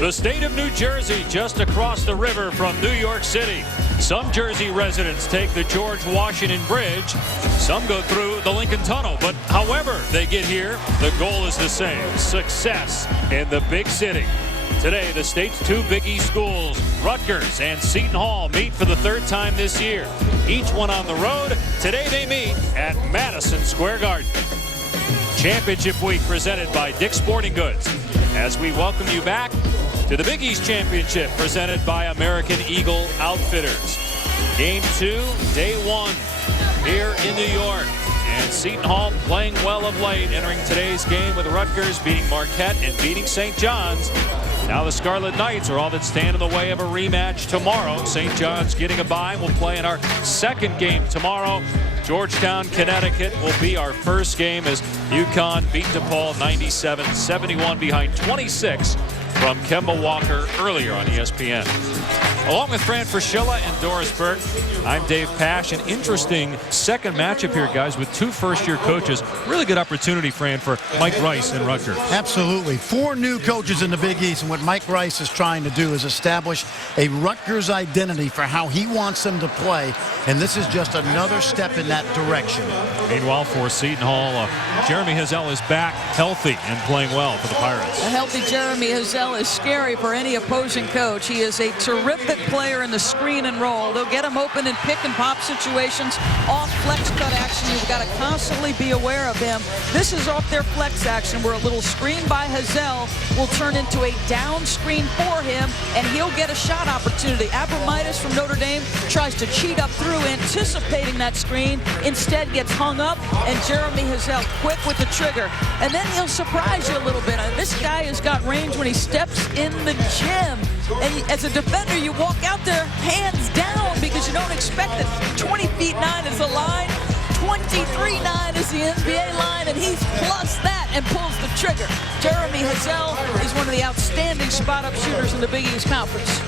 The state of New Jersey, just across the river from New York City. Some Jersey residents take the George Washington Bridge. Some go through the Lincoln Tunnel. But however they get here, the goal is the same: success in the big city. Today, the state's two Big East schools, Rutgers and Seton Hall, meet for the third time this year. Each one on the road. Today they meet at Madison Square Garden. Championship Week presented by Dick's Sporting Goods, as we welcome you back to the Big East Championship presented by American Eagle Outfitters. Game 2, day 1 here in New York. And Seton Hall playing well of late, entering today's game with Rutgers beating Marquette and beating St. John's. Now the Scarlet Knights are all that stand in the way of a rematch tomorrow. St. John's getting a bye. We'll play in our second game tomorrow. Georgetown, Connecticut will be our first game as UConn beat DePaul 97-71 behind 26 from Kemba Walker earlier on ESPN. Along with Fran Fraschilla and Doris Burke, I'm Dave Pasch. An interesting second matchup here, guys, with two first-year coaches. Really good opportunity, Fran, for Mike Rice and Rutgers. Absolutely. 4 new coaches in the Big East, and what Mike Rice is trying to do is establish a Rutgers identity for how he wants them to play, and this is just another step in that direction. Meanwhile, for Seton Hall, Jeremy Hazel is back healthy and playing well for the Pirates. A healthy Jeremy Hazel is scary for any opposing coach. He is a terrific player in the screen and roll. They'll get him open in pick and pop situations, off flex cut action. You've got to constantly be aware of him. This is off their flex action where a little screen by Hazel will turn into a down screen for him, and he'll get a shot opportunity. Abramitis from Notre Dame tries to cheat up through, anticipating that screen, instead gets hung up, and Jeremy Hazel quick with the trigger. And then he'll surprise you a little bit. This guy has got range when he steps in the gym. And as a defender, you walk out there hands down because you don't expect it. 20 feet 9 is the line. 23-9 is the NBA line, and he's plus that and pulls the trigger. Jeremy Hazel is one of the outstanding spot-up shooters in the Big East Conference.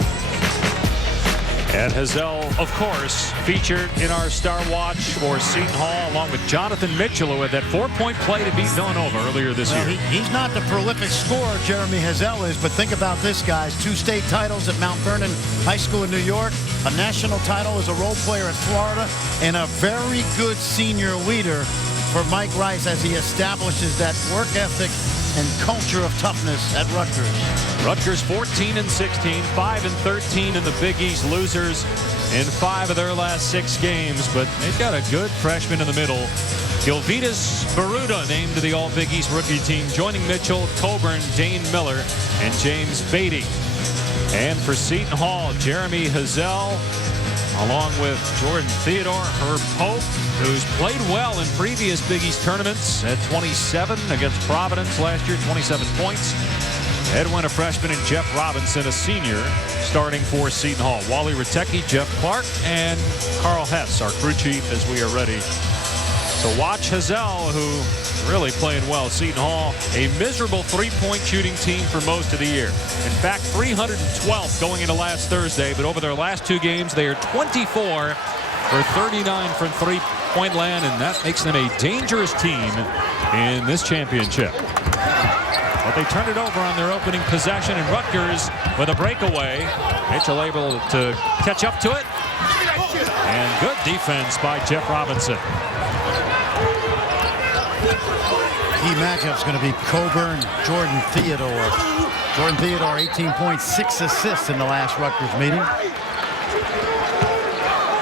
And Hazel, of course, featured in our Star Watch for Seton Hall, along with Jonathan Mitchell, who had that 4-point play to beat Villanova earlier this year. He's not the prolific scorer Jeremy Hazel is, but think about this, guys. 2 state titles at Mount Vernon High School in New York, a national title as a role player at Florida, and a very good senior leader for Mike Rice as he establishes that work ethic and culture of toughness at Rutgers. Rutgers 14-16, 5-13 in the Big East, losers in 5 of their last 6 games, but they've got a good freshman in the middle. Gilvitas Baruda named to the All-Big East rookie team, joining Mitchell, Coburn, Dane Miller, and James Beatty. And for Seton Hall, Jeremy Hazel, along with Jordan Theodore, Herb Pope, who's played well in previous Big East tournaments at 27 against Providence last year, 27 points. Edwin, a freshman, and Jeff Robinson, a senior, starting for Seton Hall. Wally Ritecki, Jeff Clark, and Carl Hess, our crew chief, as we are ready to watch Hazel, who really playing well. Seton Hall, a miserable 3-point shooting team for most of the year. In fact, 312th going into last Thursday, but over their last 2 games, they are 24 for 39 from three-point land, and that makes them a dangerous team in this championship. But they turned it over on their opening possession, and Rutgers with a breakaway. Mitchell able to catch up to it. And good defense by Jeff Robinson. Key matchup's going to be Coburn, Jordan Theodore. Jordan Theodore, 18 points, 6 assists in the last Rutgers meeting.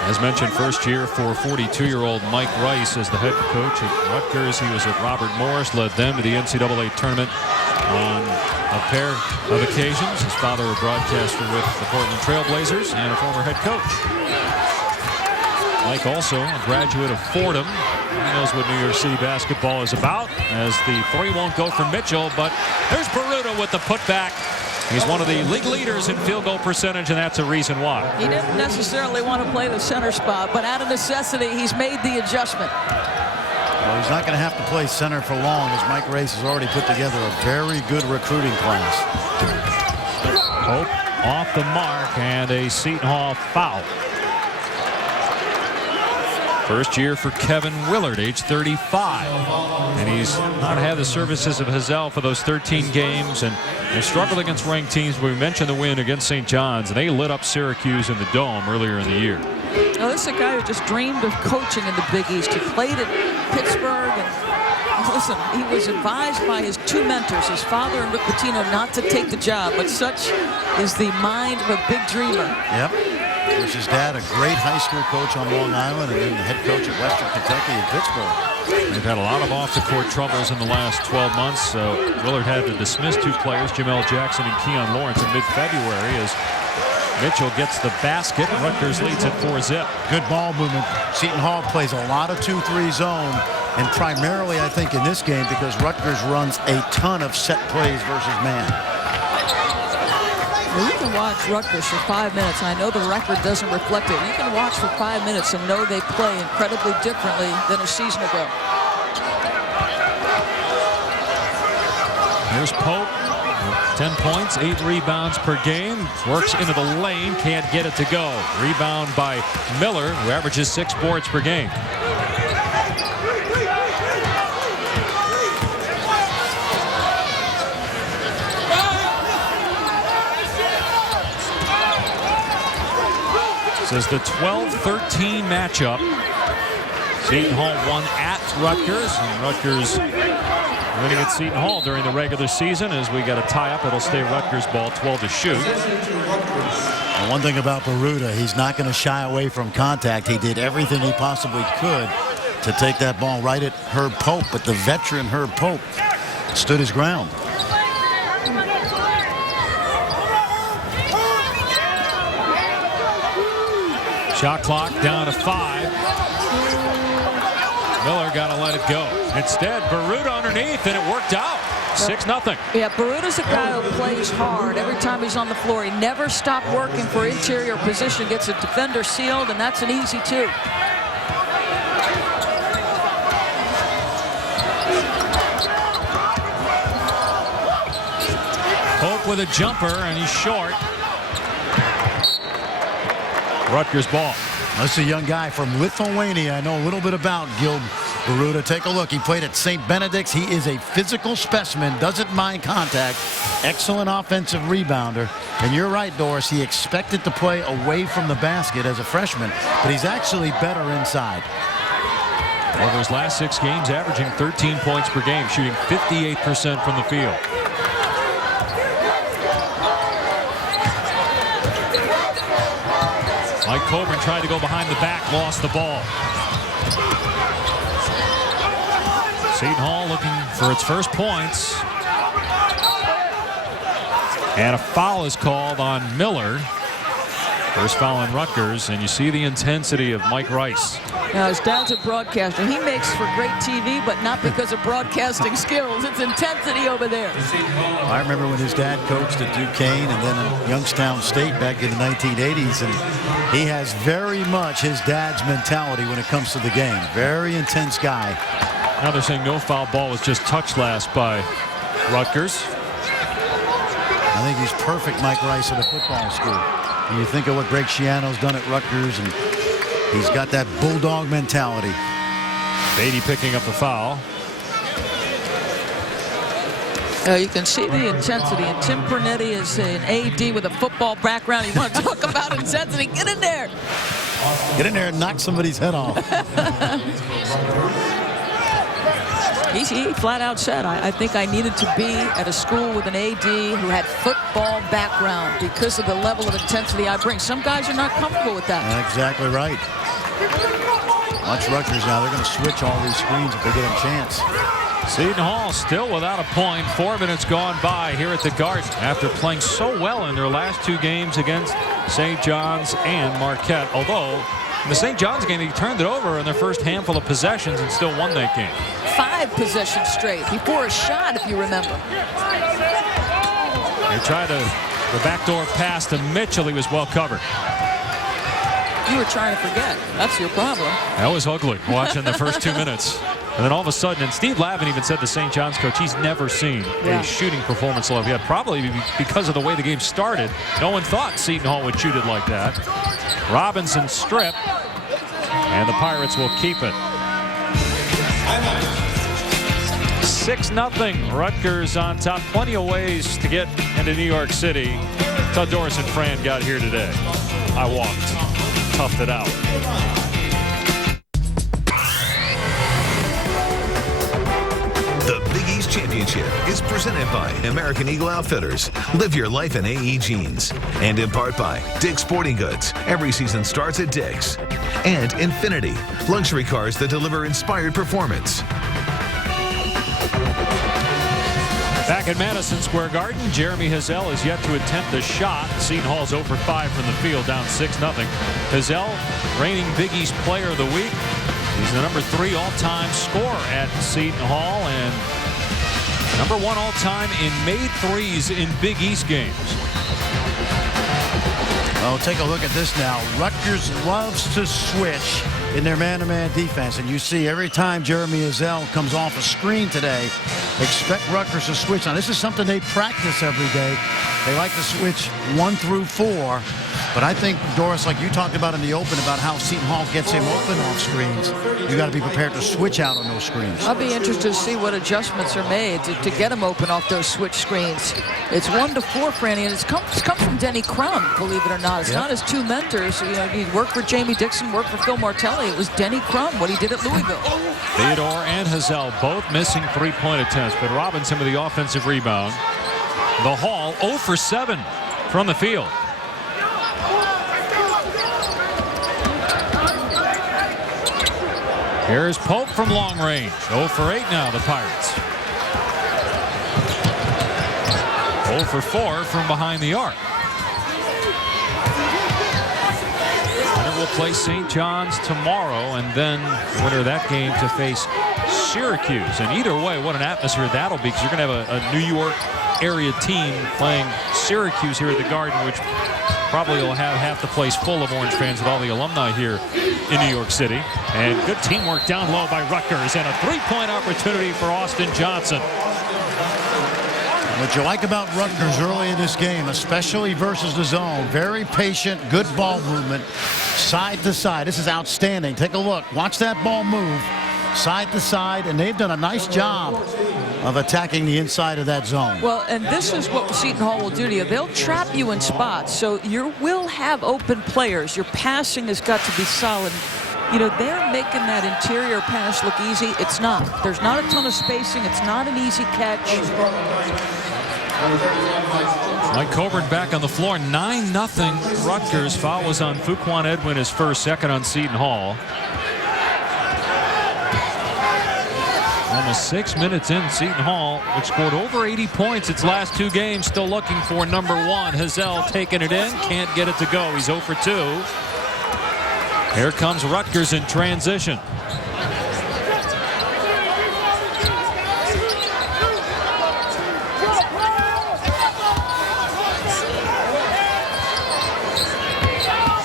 As mentioned, first year for 42-year-old Mike Rice as the head coach at Rutgers. He was at Robert Morris, led them to the NCAA tournament on a pair of occasions. His father, a broadcaster with the Portland Trail Blazers and a former head coach. Mike also a graduate of Fordham. He knows what New York City basketball is about, as the 3 won't go for Mitchell, but there's Baruda with the putback. He's one of the league leaders in field goal percentage, and that's a reason why. He didn't necessarily want to play the center spot, but out of necessity, he's made the adjustment. Well, he's not going to have to play center for long, as Mike Rice has already put together a very good recruiting class. Hope off the mark, and a Seton Hall foul. First year for Kevin Willard, age 35. And he's not had the services of Hazel for those 13 games. And they struggled against ranked teams. We mentioned the win against St. John's, and they lit up Syracuse in the Dome earlier in the year. Now, this is a guy who just dreamed of coaching in the Big East. He played at Pittsburgh, and listen, he was advised by his two mentors, his father and Rick Pitino, not to take the job, but such is the mind of a big dreamer. Yep. There's his dad, a great high school coach on Long Island, and then the head coach at Western Kentucky in Pittsburgh. They've had a lot of off-the-court troubles in the last 12 months. So Willard had to dismiss two players, Jamel Jackson and Keon Lawrence, in mid-February as Mitchell gets the basket. Rutgers leads at 4-zip. Good ball movement. Seton Hall plays a lot of 2-3 zone, and primarily, I think, in this game because Rutgers runs a ton of set plays versus man. Well, you can watch Rutgers for 5 minutes. I know the record doesn't reflect it. You can watch for 5 minutes and know they play incredibly differently than a season ago. Here's Pope. 10 points, 8 rebounds per game. Works into the lane, can't get it to go. Rebound by Miller, who averages 6 boards per game. This is the 12-13 matchup. Seton Hall won at Rutgers, and Rutgers winning at Seton Hall during the regular season. As we got a tie-up, it'll stay Rutgers ball, 12 to shoot. And one thing about Baruta, he's not going to shy away from contact. He did everything he possibly could to take that ball right at Herb Pope, but the veteran Herb Pope stood his ground. Shot clock down to 5. Miller got to let it go. Instead, Baruta underneath, and it worked out. 6-0. Yeah, Baruta's a guy who plays hard every time he's on the floor. He never stopped working for interior position, gets a defender sealed, and that's an easy 2. Pope with a jumper, and he's short. Rutgers ball. That's a young guy from Lithuania. I know a little bit about Gil Baruta. Take a look. He played at St. Benedict's. He is a physical specimen, doesn't mind contact, excellent offensive rebounder. And you're right, Doris, he expected to play away from the basket as a freshman, but he's actually better inside. Over his last 6 games, averaging 13 points per game, shooting 58% from the field. Mike Coburn tried to go behind the back, lost the ball. Seton Hall looking for its first points. And a foul is called on Miller. First foul on Rutgers, and you see the intensity of Mike Rice. Now, his dad's a broadcaster. He makes for great TV, but not because of broadcasting skills. It's intensity over there. I remember when his dad coached at Duquesne and then at Youngstown State back in the 1980s, and he has very much his dad's mentality when it comes to the game. Very intense guy. Now they're saying no foul, ball was just touched last by Rutgers. I think he's perfect, Mike Rice, at a football school. And you think of what Greg Schiano's done at Rutgers, and he's got that bulldog mentality. Beatty picking up the foul. You can see the intensity, and Tim Pernetti is an AD with a football background. You want to talk about intensity? Get in there. Get in there and knock somebody's head off. He flat out said, I think I needed to be at a school with an AD who had football background because of the level of intensity I bring. Some guys are not comfortable with that. Exactly right. Watch Rutgers now. They're going to switch all these screens if they get a chance. Seton Hall still without a point. 4 minutes gone by here at the Garden after playing so well in their last 2 games against St. John's and Marquette. Although in the St. John's game, they turned it over in their first handful of possessions and still won that game. 5 possessions straight before a shot, if you remember. They tried the backdoor pass to Mitchell. He was well covered. You were trying to forget. That's your problem. That was ugly watching the first 2 minutes. And then all of a sudden, and Steve Lavin even said, the St. John's coach, he's never seen a shooting performance like that. Probably because of the way the game started. No one thought Seton Hall would shoot it like that. Robinson strip. And the Pirates will keep it. 6-0. Rutgers on top. Plenty of ways to get into New York City. That's how Doris and Fran got here today. I walked. Toughed it out. The Big East Championship is presented by American Eagle Outfitters. Live your life in AE jeans. And in part by Dick's Sporting Goods. Every season starts at Dick's. And Infinity, luxury cars that deliver inspired performance. Back at Madison Square Garden, Jeremy Hazel is yet to attempt a shot. Seton Hall's 0 for 5 from the field, down 6-0. Hazel, reigning Big East Player of the Week. He's the number 3 all-time scorer at Seton Hall and number 1 all-time in made threes in Big East games. Oh, take a look at this now. Rutgers loves to switch in their man-to-man defense. And you see every time Jeremy Hazel comes off a screen today, expect Rutgers to switch. Now, this is something they practice every day. They like to switch 1 through 4. But I think, Doris, like you talked about in the open about how Seton Hall gets him open off screens, you got to be prepared to switch out on those screens. I'll be interested to see what adjustments are made to get him open off those switch screens. It's 1 to 4, Franny, and it's come from Denny Crum, believe it or not. It's not his 2 mentors. You know, he worked for Jamie Dixon, worked for Phil Martelli. It was Denny Crum, what he did at Louisville. Theodore and Hazel both missing 3-point attempts, but Robinson with the offensive rebound. The Hall 0 for 7 from the field. Here's Pope from long range. 0 for 8 now, the Pirates. 0 for 4 from behind the arc. Winner will play St. John's tomorrow, and then winner of that game to face Syracuse. And either way, what an atmosphere that'll be, because you're going to have a New York area team playing Syracuse here at the Garden, which probably will have half the place full of Orange fans with all the alumni here in New York City. And good teamwork down low by Rutgers, and a 3-point opportunity for Austin Johnson. What you like about Rutgers early in this game, especially versus the zone, very patient, good ball movement, side to side. This is outstanding. Take a look. Watch that ball move side to side, and they've done a nice job of attacking the inside of that zone. Well, and this is what Seton Hall will do to you. They'll trap you in spots, so you will have open players. Your passing has got to be solid. You know, they're making that interior pass look easy. It's not. There's not a ton of spacing. It's not an easy catch. Mike Coburn back on the floor. 9-0 Rutgers. Foul was on Fuquan Edwin, his first, second on Seton Hall. Almost 6 minutes in, Seton Hall, which scored over 80 points its last 2 games, still looking for number 1. Hazel taking it in, can't get it to go. He's 0 for 2. Here comes Rutgers in transition.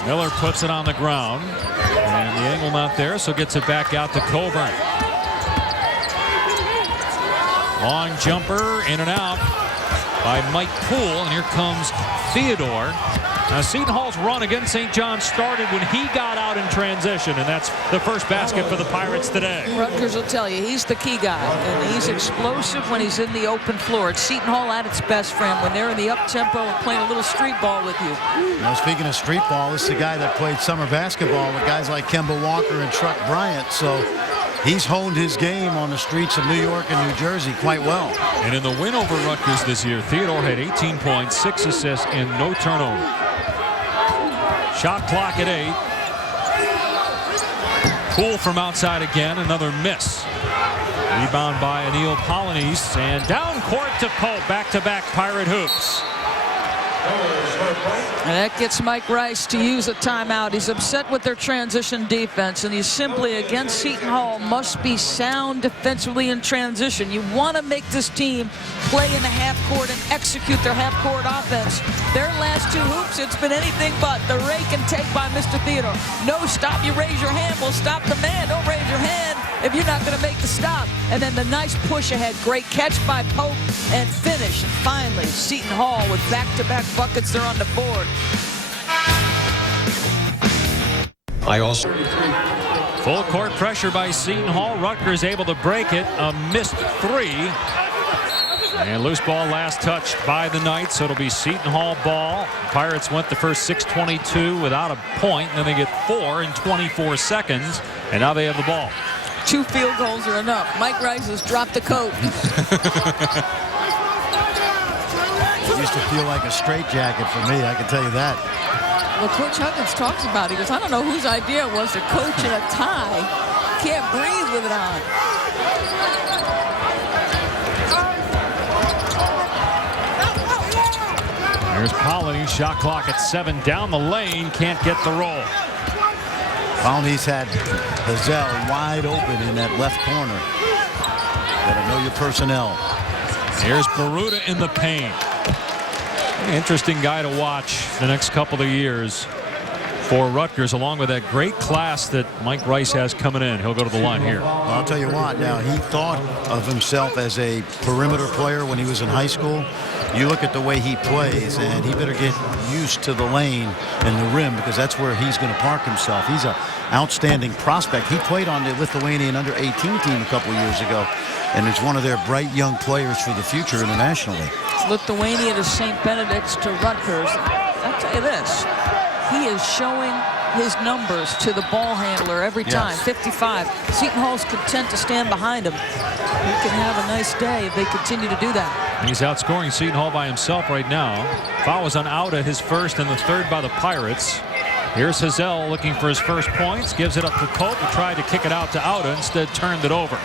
Miller puts it on the ground, and the angle not there, so gets it back out to Coburn. Long jumper, in and out by Mike Poole, and here comes Theodore. Now, Seton Hall's run against St. John started when he got out in transition, and that's the first basket for the Pirates today. Rutgers will tell you, he's the key guy, and he's explosive when he's in the open floor. It's Seton Hall at its best, friend, when they're in the up-tempo and playing a little street ball with you. Now, speaking of street ball, this is the guy that played summer basketball with guys like Kemba Walker and Truck Bryant, so he's honed his game on the streets of New York and New Jersey quite well. And in the win over Rutgers this year, Theodore had 18 points, 6 assists, and no turnover. Shot clock at 8. Poole from outside again, another miss. Rebound by Anil Polonese, and down court to Pope. Back-to-back Pirate hoops. And that gets Mike Rice to use a timeout. He's upset with their transition defense, and he's simply, against Seton Hall, must be sound defensively in transition. You want to make this team play in the half court and execute their half court offense. Their last 2 hoops, it's been anything but. The rake and take by Mr. Theodore. No stop, you raise your hand. We'll stop the man. Don't raise your hand if you're not going to make the stop. And then the nice push ahead. Great catch by Pope, and finish. And finally, Seton Hall with back-to-back buckets. They're on the board. I also Full court pressure by Seton Hall. Rutgers able to break it. A missed three. And loose ball last touched by the Knights, so it'll be Seton Hall ball. Pirates went the first 6:22 without a point, and then they get 4 in 24 seconds, and now they have the ball. 2 field goals are enough. Mike Rice has dropped the coat. It used to feel like a straitjacket for me, I can tell you that. Well, Coach Huggins talks about it. He goes, I don't know whose idea it was to coach in a tie. Can't breathe with it on. There's Polley. Shot clock at 7. Down the lane. Can't get the roll. Polley's had Hazel wide open in that left corner. Gotta know your personnel. Here's Baruta in the paint. Interesting guy to watch the next couple of years for Rutgers, along with that great class that Mike Rice has coming in. He'll go to the line here. Well, I'll tell you what, now he thought of himself as a perimeter player when he was in high school. You look at the way he plays, and he better get used to the lane and the rim, because that's where he's going to park himself. He's an outstanding prospect. He played on the Lithuanian under-18 team a couple of years ago, and is one of their bright young players for the future internationally. Lithuania to St. Benedict's to Rutgers. I'll tell you this. He is showing his numbers to the ball handler every time. Yes. 55. Seton Hall's content to stand behind him. He can have a nice day if they continue to do that. He's outscoring Seton Hall by himself right now. Foul was on Auda, his first, and the third by the Pirates. Here's Hazel looking for his first points. Gives it up to Pope, who tried to kick it out to Auda. Instead turned it over.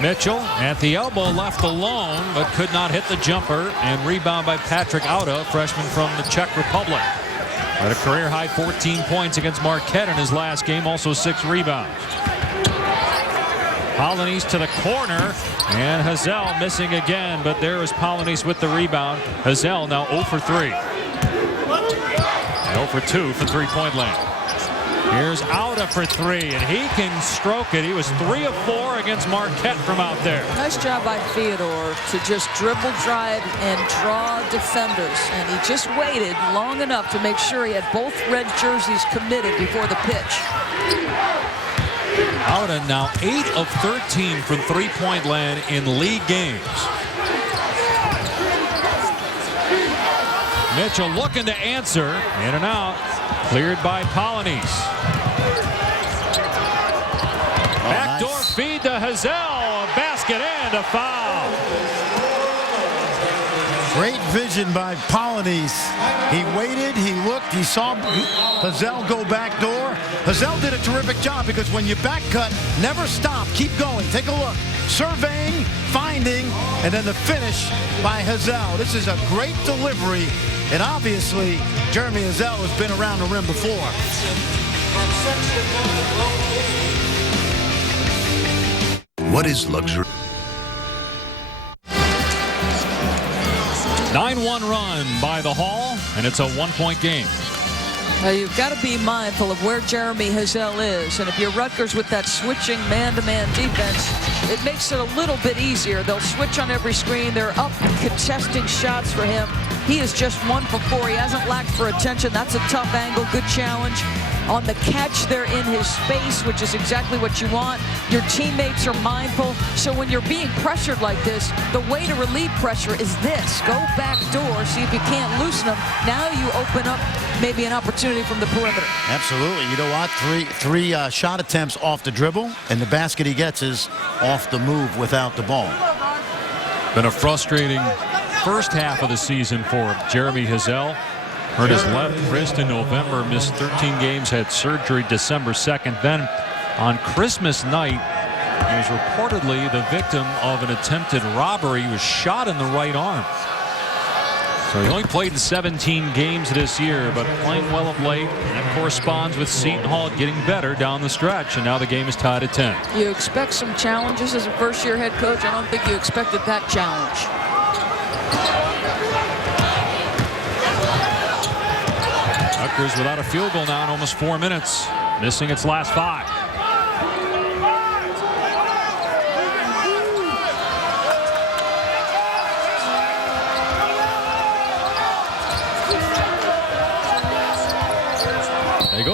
Mitchell at the elbow, left alone, but could not hit the jumper, and rebound by Patrick Auda, freshman from the Czech Republic. At a career-high 14 points against Marquette in his last game, also 6 rebounds. Pollenice to the corner, and Hazel missing again, but there is Pollenice with the rebound. Hazel now 0 for 3. And 0 for 2 from three-point land. Here's Auda for 3, and he can stroke it. He was 3 of 4 against Marquette from out there. Nice job by Theodore to just dribble, drive, and draw defenders. And he just waited long enough to make sure he had both red jerseys committed before the pitch. Auda now 8 of 13 from three-point land in league games. Mitchell looking to answer. In and out. Cleared by Pollenice. Backdoor nice feed to Hazel. A basket and a foul. Great vision by Pollenice. He waited, he looked, he saw Hazel go back door. Hazel did a terrific job, because when you back cut, never stop. Keep going. Take a look. Surveying, finding, and then the finish by Hazel. This is a great delivery. And obviously, Jeremy Hazel has been around the rim before. What is luxury? 9-1 run by the Hall, and it's a 1-point game. Now you've got to be mindful of where Jeremy Hazel is, and if you're Rutgers with that switching man-to-man defense, it makes it a little bit easier. They'll switch on every screen. They're up contesting shots for him. He is just 1 for 4. He hasn't lacked for attention. That's a tough angle. Good challenge. On the catch, they're in his space, which is exactly what you want. Your teammates are mindful. So when you're being pressured like this, the way to relieve pressure is this. Go back door, see if you can't loosen them. Now you open up maybe an opportunity from the perimeter. Absolutely. You know what? Three shot attempts off the dribble, and the basket he gets is off the move without the ball. Been a frustrating first half of the season for Jeremy Hazel. Hurt his left wrist in November, missed 13 games, had surgery December 2nd. Then on Christmas night, he was reportedly the victim of an attempted robbery. He was shot in the right arm. So he only played in 17 games this year, but playing well of late. And that corresponds with Seton Hall getting better down the stretch, and now the game is tied at 10. You expect some challenges as a first-year head coach. I don't think you expected that challenge. Rutgers without a field goal now in almost 4 minutes, missing its last 5.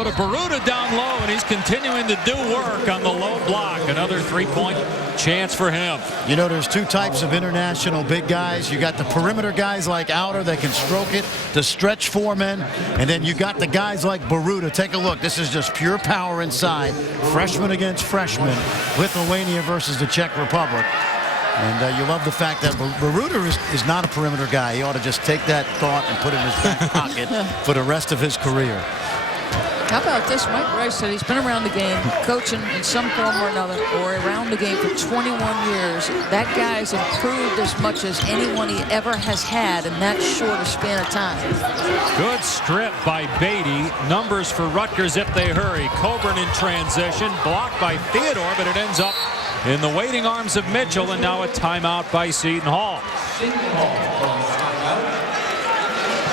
to Baruta down low, and he's continuing to do work on the low block. Another three-point chance for him. You know, there's two types of international big guys. You got the perimeter guys like Outer that can stroke it to stretch four men, and then you got the guys like Baruta. Take a look. This is just pure power inside. Freshman against freshman. Lithuania versus the Czech Republic. And you love the fact that Baruta is not a perimeter guy. He ought to just take that thought and put it in his back pocket for the rest of his career. How about this? Mike Rice said he's been around the game, coaching in some form or another, or around the game for 21 years. That guy's improved as much as anyone he ever has had in that short a span of time. Good strip by Beatty. Numbers for Rutgers if they hurry. Coburn in transition. Blocked by Theodore, but it ends up in the waiting arms of Mitchell, and now a timeout by Seton Hall.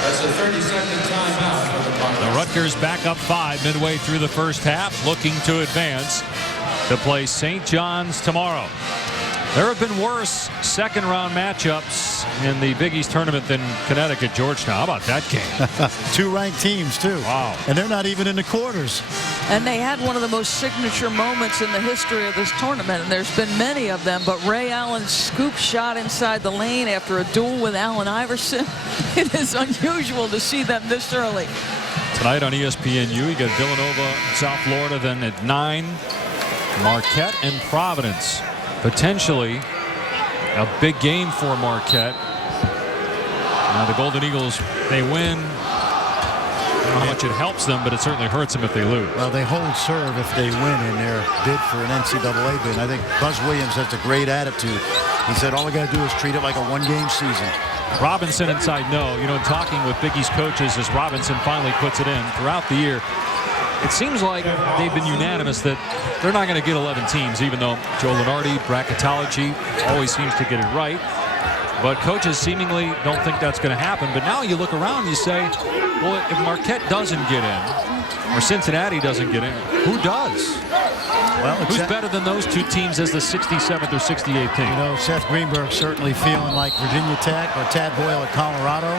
That's a 30-second timeout. The Rutgers back up 5 midway through the first half, looking to advance to play St. John's tomorrow. There have been worse second-round matchups in the Big East tournament than Connecticut Georgetown. How about that game? Two ranked teams, too. Wow. And they're not even in the quarters. And they had one of the most signature moments in the history of this tournament, and there's been many of them, but Ray Allen's scoop shot inside the lane after a duel with Allen Iverson. It is unusual to see them this early. Tonight on ESPNU, you got Villanova, South Florida, then at 9, Marquette and Providence. Potentially a big game for Marquette. Now the Golden Eagles, they win. I don't know how much it helps them, but it certainly hurts them if they lose. Well, they hold serve if they win in their bid for an NCAA bid. I think Buzz Williams has a great attitude. He said all we got to do is treat it like a one-game season. Robinson inside no. You know, talking with Big East coaches as Robinson finally puts it in throughout the year, it seems like they've been unanimous that they're not going to get 11 teams, even though Joe Lunardi, bracketology, always seems to get it right. But coaches seemingly don't think that's going to happen. But now you look around and you say, well, if Marquette doesn't get in, or Cincinnati doesn't get in, who does? Well, who's better than those two teams as the 67th or 68th team? You know, Seth Greenberg certainly feeling like Virginia Tech or Tad Boyle at Colorado.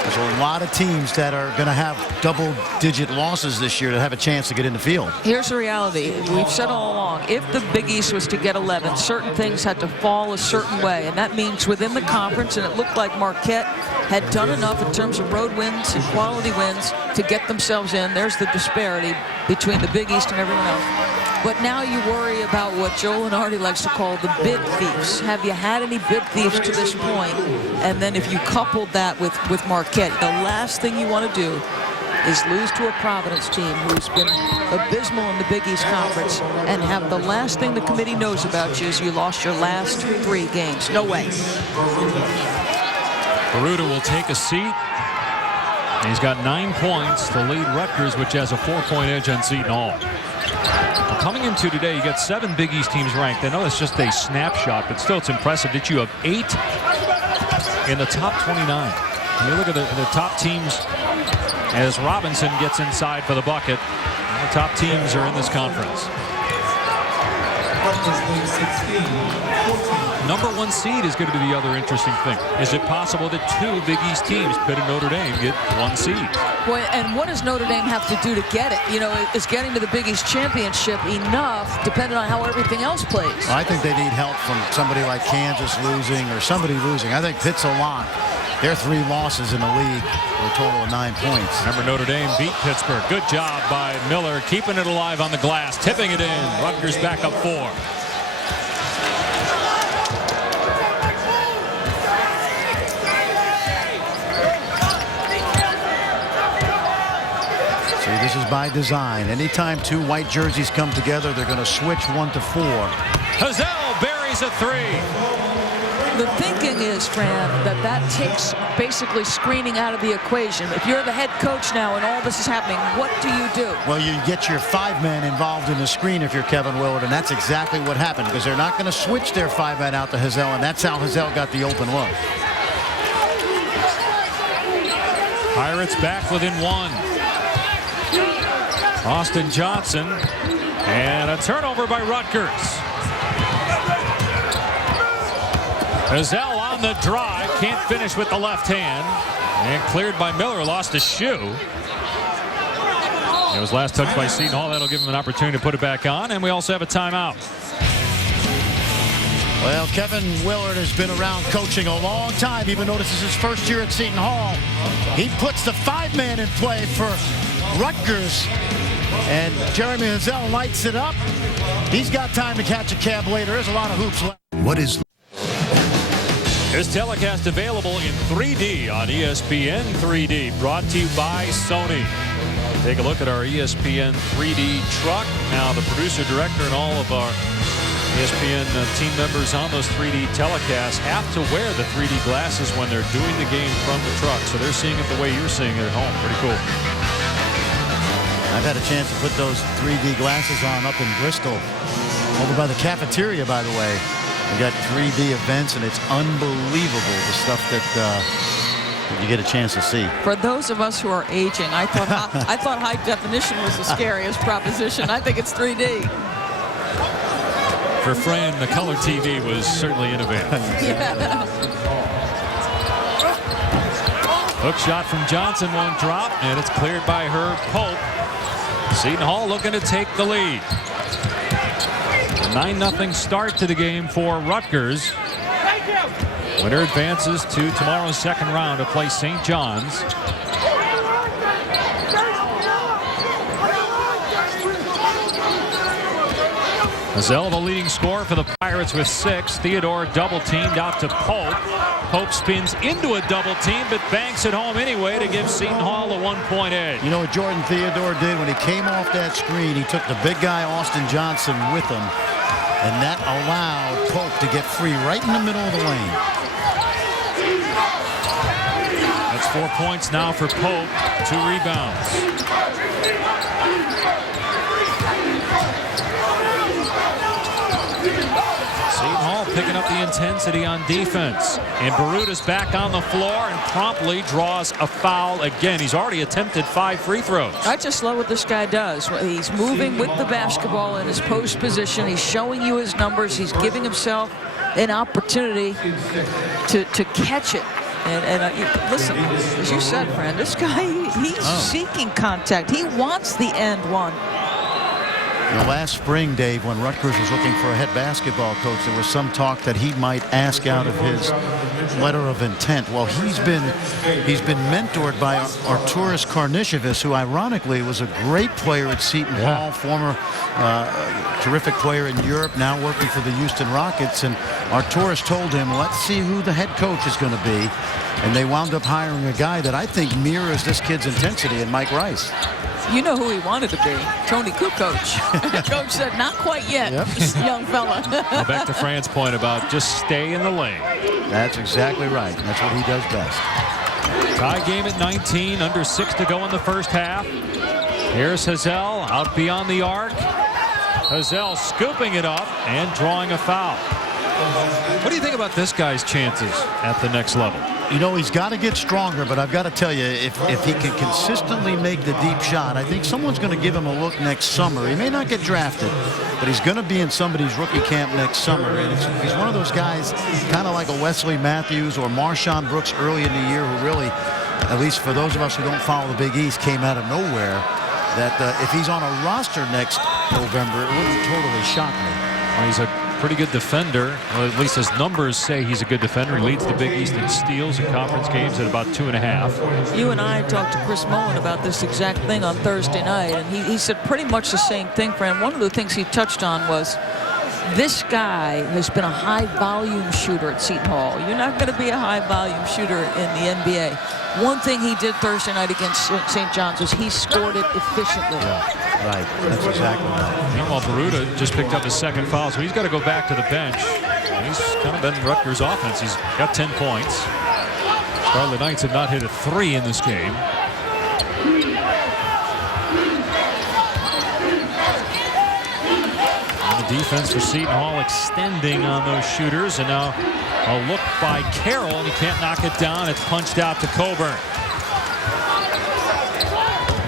There's a lot of teams that are going to have double-digit losses this year to have a chance to get in the field. Here's the reality. We've said all along, if the Big East was to get 11, certain things had to fall a certain way, and that means within the conference, and it looked like Marquette had done enough in terms of road wins and quality wins to get themselves in. There's the disparity between the Big East and everyone else. But now you worry about what Joe Lunardi likes to call the bid thieves. Have you had any bid thieves to this point? And then if you coupled that with Marquette, the last thing you want to do is lose to a Providence team who's been abysmal in the Big East Conference and have the last thing the committee knows about you is you lost your last 3 games. No way. Baruta will take a seat. He's got 9 points to lead Rutgers, which has a 4-point edge on Seton Hall. Coming into today, you got 7 Big East teams ranked. I know it's just a snapshot, but still it's impressive that you have 8 in the top 29. When you look at the top teams as Robinson gets inside for the bucket. The top teams are in this conference. Number 1 seed is going to be the other interesting thing. Is it possible that 2 Big East teams, Pitt and Notre Dame, get 1 seed? Well, and what does Notre Dame have to do to get it? You know, is getting to the Big East championship enough, depending on how everything else plays? Well, I think they need help from somebody like Kansas losing or somebody losing. I think Pitt's a lock. Their 3 losses in the league for a total of 9 points. Remember, Notre Dame beat Pittsburgh. Good job by Miller, keeping it alive on the glass, tipping it in. Rutgers back up 4. This is by design. Anytime 2 white jerseys come together, they're going to switch 1 to 4. Hazel buries a 3. The thinking is, Fran, that takes basically screening out of the equation. If you're the head coach now and all this is happening, what do you do? Well, you get your 5-man involved in the screen if you're Kevin Willard, and that's exactly what happened because they're not going to switch their 5-man out to Hazel, and that's how Hazel got the open look. Pirates back within 1. Austin Johnson, and a turnover by Rutgers. Hazel on the drive, can't finish with the left hand, and cleared by Miller, lost a shoe. It was last touched by Seton Hall. That'll give him an opportunity to put it back on. And we also have a timeout. Well, Kevin Willard has been around coaching a long time, even though this is his first year at Seton Hall. He puts the 5-man in play for Rutgers, and Jeremy Hazel lights it up. He's got time to catch a cab later. There's a lot of hoops left. What is This telecast available in 3D on ESPN 3D, brought to you by Sony. Take a look at our ESPN 3D truck. Now, the producer, director, and all of our ESPN team members on those 3D telecasts have to wear the 3D glasses when they're doing the game from the truck. So they're seeing it the way you're seeing it at home. Pretty cool. I've had a chance to put those 3D glasses on up in Bristol, over by the cafeteria, by the way. We got 3D events, and it's unbelievable the stuff that you get a chance to see. For those of us who are aging, I thought high definition was the scariest proposition. I think it's 3D. For Fran, the color TV was certainly innovative. Yeah. Hook shot from Johnson won't drop, and it's cleared by Herb Pope. Seton Hall looking to take the lead. 9-0 start to the game for Rutgers. Winner advances to tomorrow's second round to play St. John's. Hazel, the leading scorer for the Pirates with 6. Theodore double teamed out to Pope. Pope spins into a double team, but banks it home anyway to give Seton Hall a 1-point edge. You know what Jordan Theodore did when he came off that screen? He took the big guy, Austin Johnson, with him, and that allowed Pope to get free right in the middle of the lane. That's 4 points now for Pope. 2 rebounds. Seton Hall picking up the intensity on defense. And Baruta's back on the floor and promptly draws a foul again. He's already attempted 5 free throws. I just love what this guy does. He's moving with the basketball in his post position. He's showing you his numbers. He's giving himself an opportunity to catch it. And listen, as you said, Fran, this guy, he's seeking contact. He wants the end one. Last spring, Dave, when Rutgers was looking for a head basketball coach, there was some talk that he might ask out of his letter of intent. Well, he's been mentored by Arturas Karnisovas, who ironically was a great player at Seton Hall, former terrific player in Europe, now working for the Houston Rockets. And Arturas told him, let's see who the head coach is going to be. And they wound up hiring a guy that I think mirrors this kid's intensity, in Mike Rice. You know who he wanted to be, Tony Kukoc. Coach said, not quite yet, young fella. Well, back to Fran's point about just stay in the lane. That's exactly right. That's what he does best. Tie game at 19, under 6 to go in the first half. Here's Hazel out beyond the arc. Hazel scooping it up and drawing a foul. What do you think about this guy's chances at the next level? You know, he's got to get stronger, but I've got to tell you, if he can consistently make the deep shot, I think someone's going to give him a look next summer. He may not get drafted, but he's going to be in somebody's rookie camp next summer. And he's one of those guys, kind of like a Wesley Matthews or Marshawn Brooks early in the year, who really, at least for those of us who don't follow the Big East, came out of nowhere. That if he's on a roster next November, it wouldn't totally shock me. Well, he's a pretty good defender. Well, at least his numbers say he's a good defender. He leads the Big East in steals in conference games at about 2.5. You and I talked to Chris Mullen about this exact thing on Thursday night, and he said pretty much the same thing, Fran. One of the things he touched on was this guy has been a high-volume shooter at Seton Hall. You're not going to be a high-volume shooter in the NBA. One thing he did Thursday night against St. John's was he scored it efficiently. Yeah, right. That's exactly right. Meanwhile, Baruta just picked up his second foul, so he's got to go back to the bench. And he's kind of been Rutgers' offense. He's got 10 points. Scarlet Knights have not hit a 3 in this game. And the defense for Seton Hall extending on those shooters, and now a look by Carroll, and he can't knock it down. It's punched out to Coburn.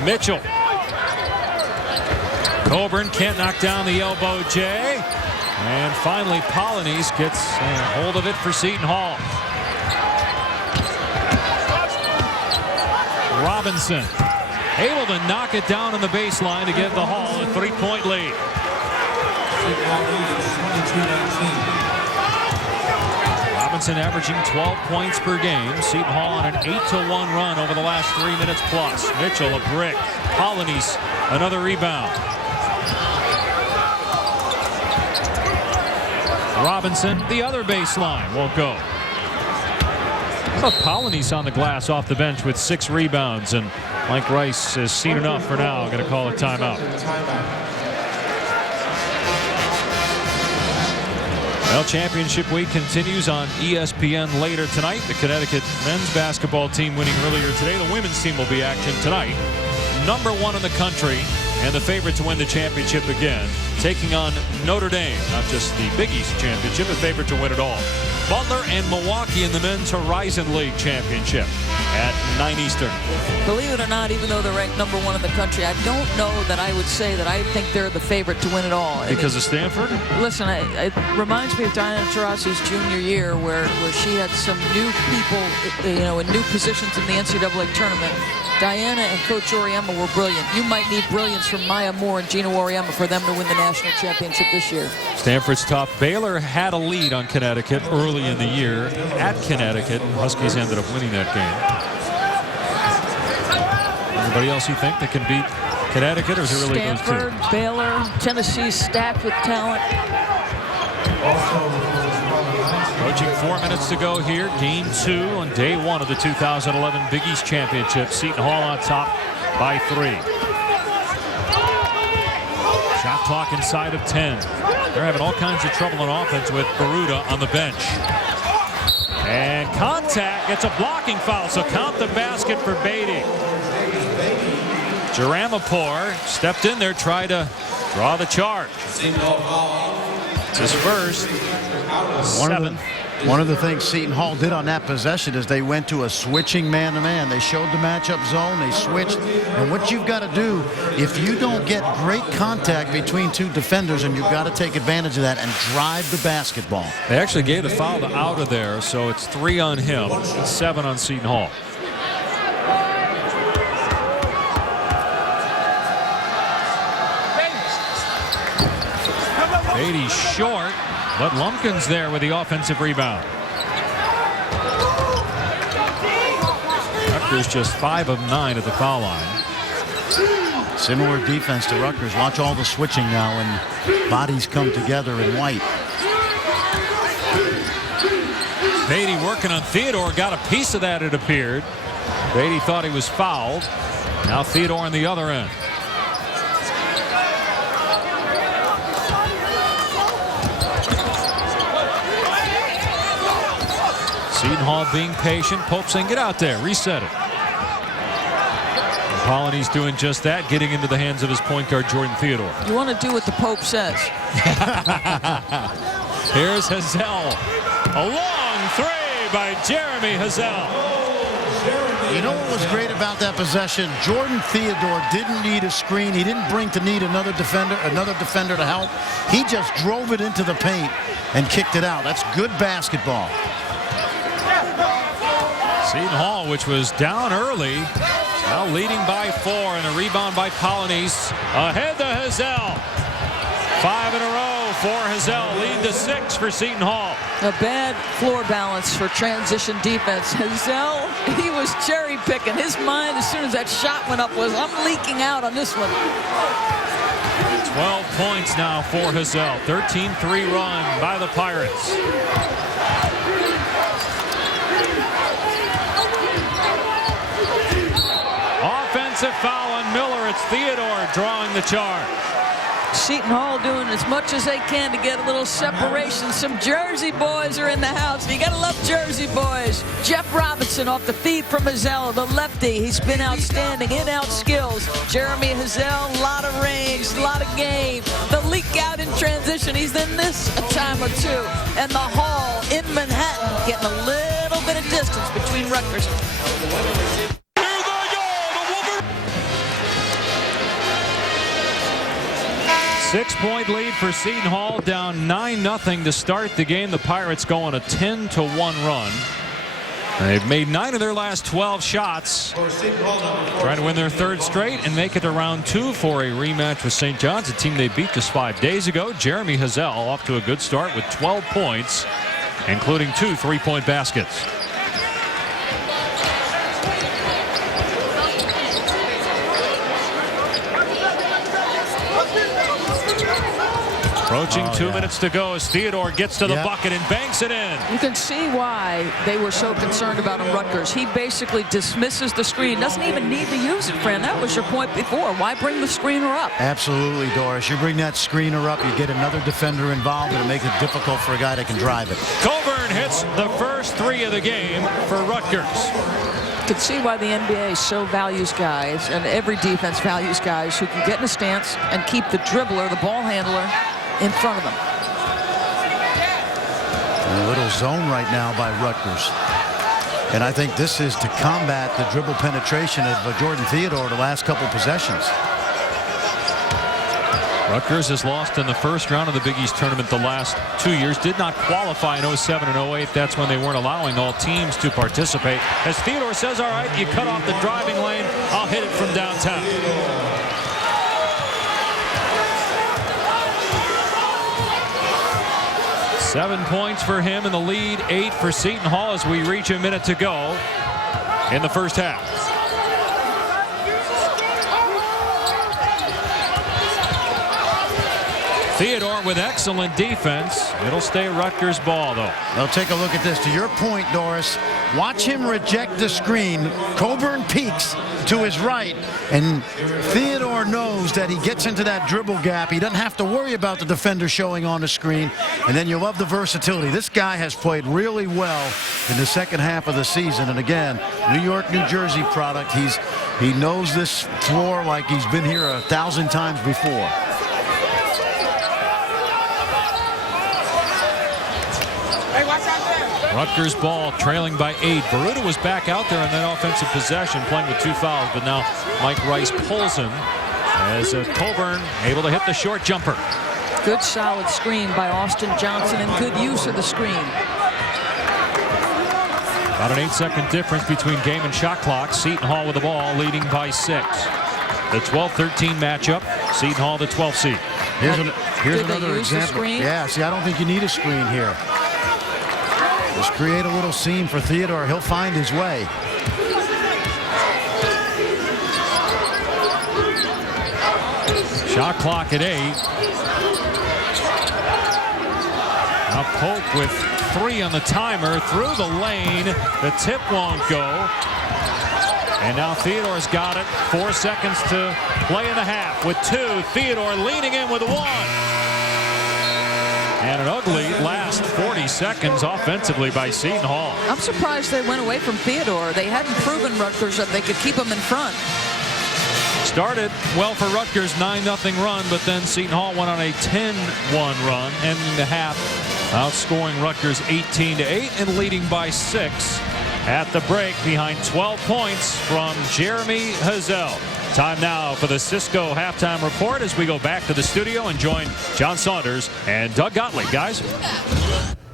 Mitchell. Coburn can't knock down the elbow J. And finally, Polynice gets hold of it for Seton Hall. Robinson able to knock it down on the baseline to give the Hall a 3-point lead. Seton Hall lead is 22-19. Robinson averaging 12 points per game. Seton Hall on an 8-1 run over the last 3 minutes plus. Mitchell a brick. Polonese another rebound. Robinson, the other baseline, won't go. Polonese on the glass off the bench with 6 rebounds, and Mike Rice has seen enough for now. Going to call a timeout. Well, championship week continues on ESPN later tonight. The Connecticut men's basketball team winning earlier today. The women's team will be action tonight. #1 in the country and the favorite to win the championship again, taking on Notre Dame. Not just the Big East championship, a favorite to win it all. Butler and Milwaukee in the men's Horizon League championship at 9 Eastern. Believe it or not, even though they're ranked #1 in the country, I don't know that I would say that I think they're the favorite to win it all. Because of Stanford? Listen, it reminds me of Diana Taurasi's junior year where she had some new people, in new positions in the NCAA tournament. Diana and Coach Auriemma were brilliant. You might need brilliance from Maya Moore and Gina Auriemma for them to win the national championship this year. Stanford's tough. Baylor had a lead on Connecticut early in the year at Connecticut. Huskies ended up winning that game. Anybody else you think that can beat Connecticut, or is it really Stanford, those two? Baylor, Tennessee stacked with talent. Approaching 4 minutes to go here. Game 2 on day 1 of the 2011 Big East Championship. Seton Hall on top by 3. Shot clock inside of 10. They're having all kinds of trouble on offense with Baruta on the bench. And contact, gets a blocking foul, so count the basket for Beatty. Jaramapour stepped in there, tried to draw the charge. It's his first. One of the things Seton Hall did on that possession is they went to a switching man-to-man. They showed the matchup zone. They switched. And what you've got to do, if you don't get great contact between two defenders, and you've got to take advantage of that and drive the basketball. They actually gave the foul to out of there, so it's 3 on him, 7 on Seton Hall. Beatty short, but Lumpkin's there with the offensive rebound. Rutgers just 5 of 9 at the foul line. Similar defense to Rutgers. Watch all the switching now, and bodies come together in white. Beatty working on Theodore, got a piece of that, it appeared. Beatty thought he was fouled. Now Theodore on the other end. Seton Hall being patient. Pope saying, get out there, reset it. Polonese doing just that, getting into the hands of his point guard, Jordan Theodore. You want to do what the Pope says. Here's Hazel. A long 3 by Jeremy Hazel. You know what was great about that possession? Jordan Theodore didn't need a screen. He didn't bring to need another defender to help. He just drove it into the paint and kicked it out. That's good basketball. Seton Hall, which was down early, now leading by 4, and a rebound by Polonese. Ahead to Hazel. 5 in a row for Hazel. Lead to 6 for Seton Hall. A bad floor balance for transition defense. Hazel, he was cherry picking. His mind, as soon as that shot went up, was, I'm leaking out on this one. 12 points now for Hazel. 13-3 run by the Pirates. Offensive foul on Miller. It's Theodore drawing the charge. Seton Hall doing as much as they can to get a little separation. Some Jersey boys are in the house. You gotta love Jersey boys. Jeff Robinson off the feed from Hazel, the lefty. He's been outstanding, in-out skills. Jeremy Hazel, a lot of range, a lot of game. The leak out in transition. He's in this a time or two. And the Hall in Manhattan getting a little bit of distance between Rutgers. 6-point lead for Seton Hall, down 9-0 to start the game. The Pirates go on a 10-1 run. They've made 9 of their last 12 shots, trying to win their 3rd straight and make it to round 2 for a rematch with St. John's, a team they beat just 5 days ago. Jeremy Hazel off to a good start with 12 points, including 2 3-point baskets. Approaching 2 minutes to go as Theodore gets to the bucket and banks it in. You can see why they were so concerned about him, Rutgers. He basically dismisses the screen, doesn't even need to use it, friend. That was your point before. Why bring the screener up? Absolutely, Doris. You bring that screener up, you get another defender involved, and it makes it difficult for a guy that can drive it. Coburn hits the first 3 of the game for Rutgers. You can see why the NBA so values guys, and every defense values guys who can get in a stance and keep the dribbler, the ball handler, in front of them. A little zone right now by Rutgers. And I think this is to combat the dribble penetration of Jordan Theodore the last couple possessions. Rutgers has lost in the first round of the Big East tournament the last 2 years. Did not qualify in 07 and 08. That's when they weren't allowing all teams to participate. As Theodore says, all right, you cut off the driving lane. I'll hit it from downtown. Seven points for him in the lead, 8 for Seton Hall as we reach a minute to go in the first half. Theodore with excellent defense. It'll stay Rutgers ball, though. Now take a look at this. To your point, Doris, watch him reject the screen. Coburn peeks to his right, and Theodore knows that he gets into that dribble gap. He doesn't have to worry about the defender showing on the screen, and then you love the versatility. This guy has played really well in the second half of the season, and again, New York, New Jersey product. He knows this floor like he's been here 1,000 times before. Rutgers ball trailing by 8. Baruta was back out there on that offensive possession playing with 2 fouls, but now Mike Rice pulls him as Coburn able to hit the short jumper. Good solid screen by Austin Johnson and good use of the screen. About an 8-second difference between game and shot clock. Seton Hall with the ball leading by 6. The 12-13 matchup. Seton Hall the 12th seed. Here's another example. Yeah, see, I don't think you need a screen here. Just create a little seam for Theodore. He'll find his way. Shot clock at 8. Now Pope with 3 on the timer through the lane. The tip won't go. And now Theodore's got it. 4 seconds to play in the half with 2. Theodore leaning in with 1. And an ugly last 40 seconds offensively by Seton Hall. I'm surprised they went away from Theodore. They hadn't proven Rutgers that they could keep him in front. Started well for Rutgers, 9-0 run, but then Seton Hall went on a 10-1 run, ending the half outscoring Rutgers 18-8 and leading by 6 at the break behind 12 points from Jeremy Hazel. Time now for the Cisco halftime report as we go back to the studio and join John Saunders and Doug Gottlieb. Guys.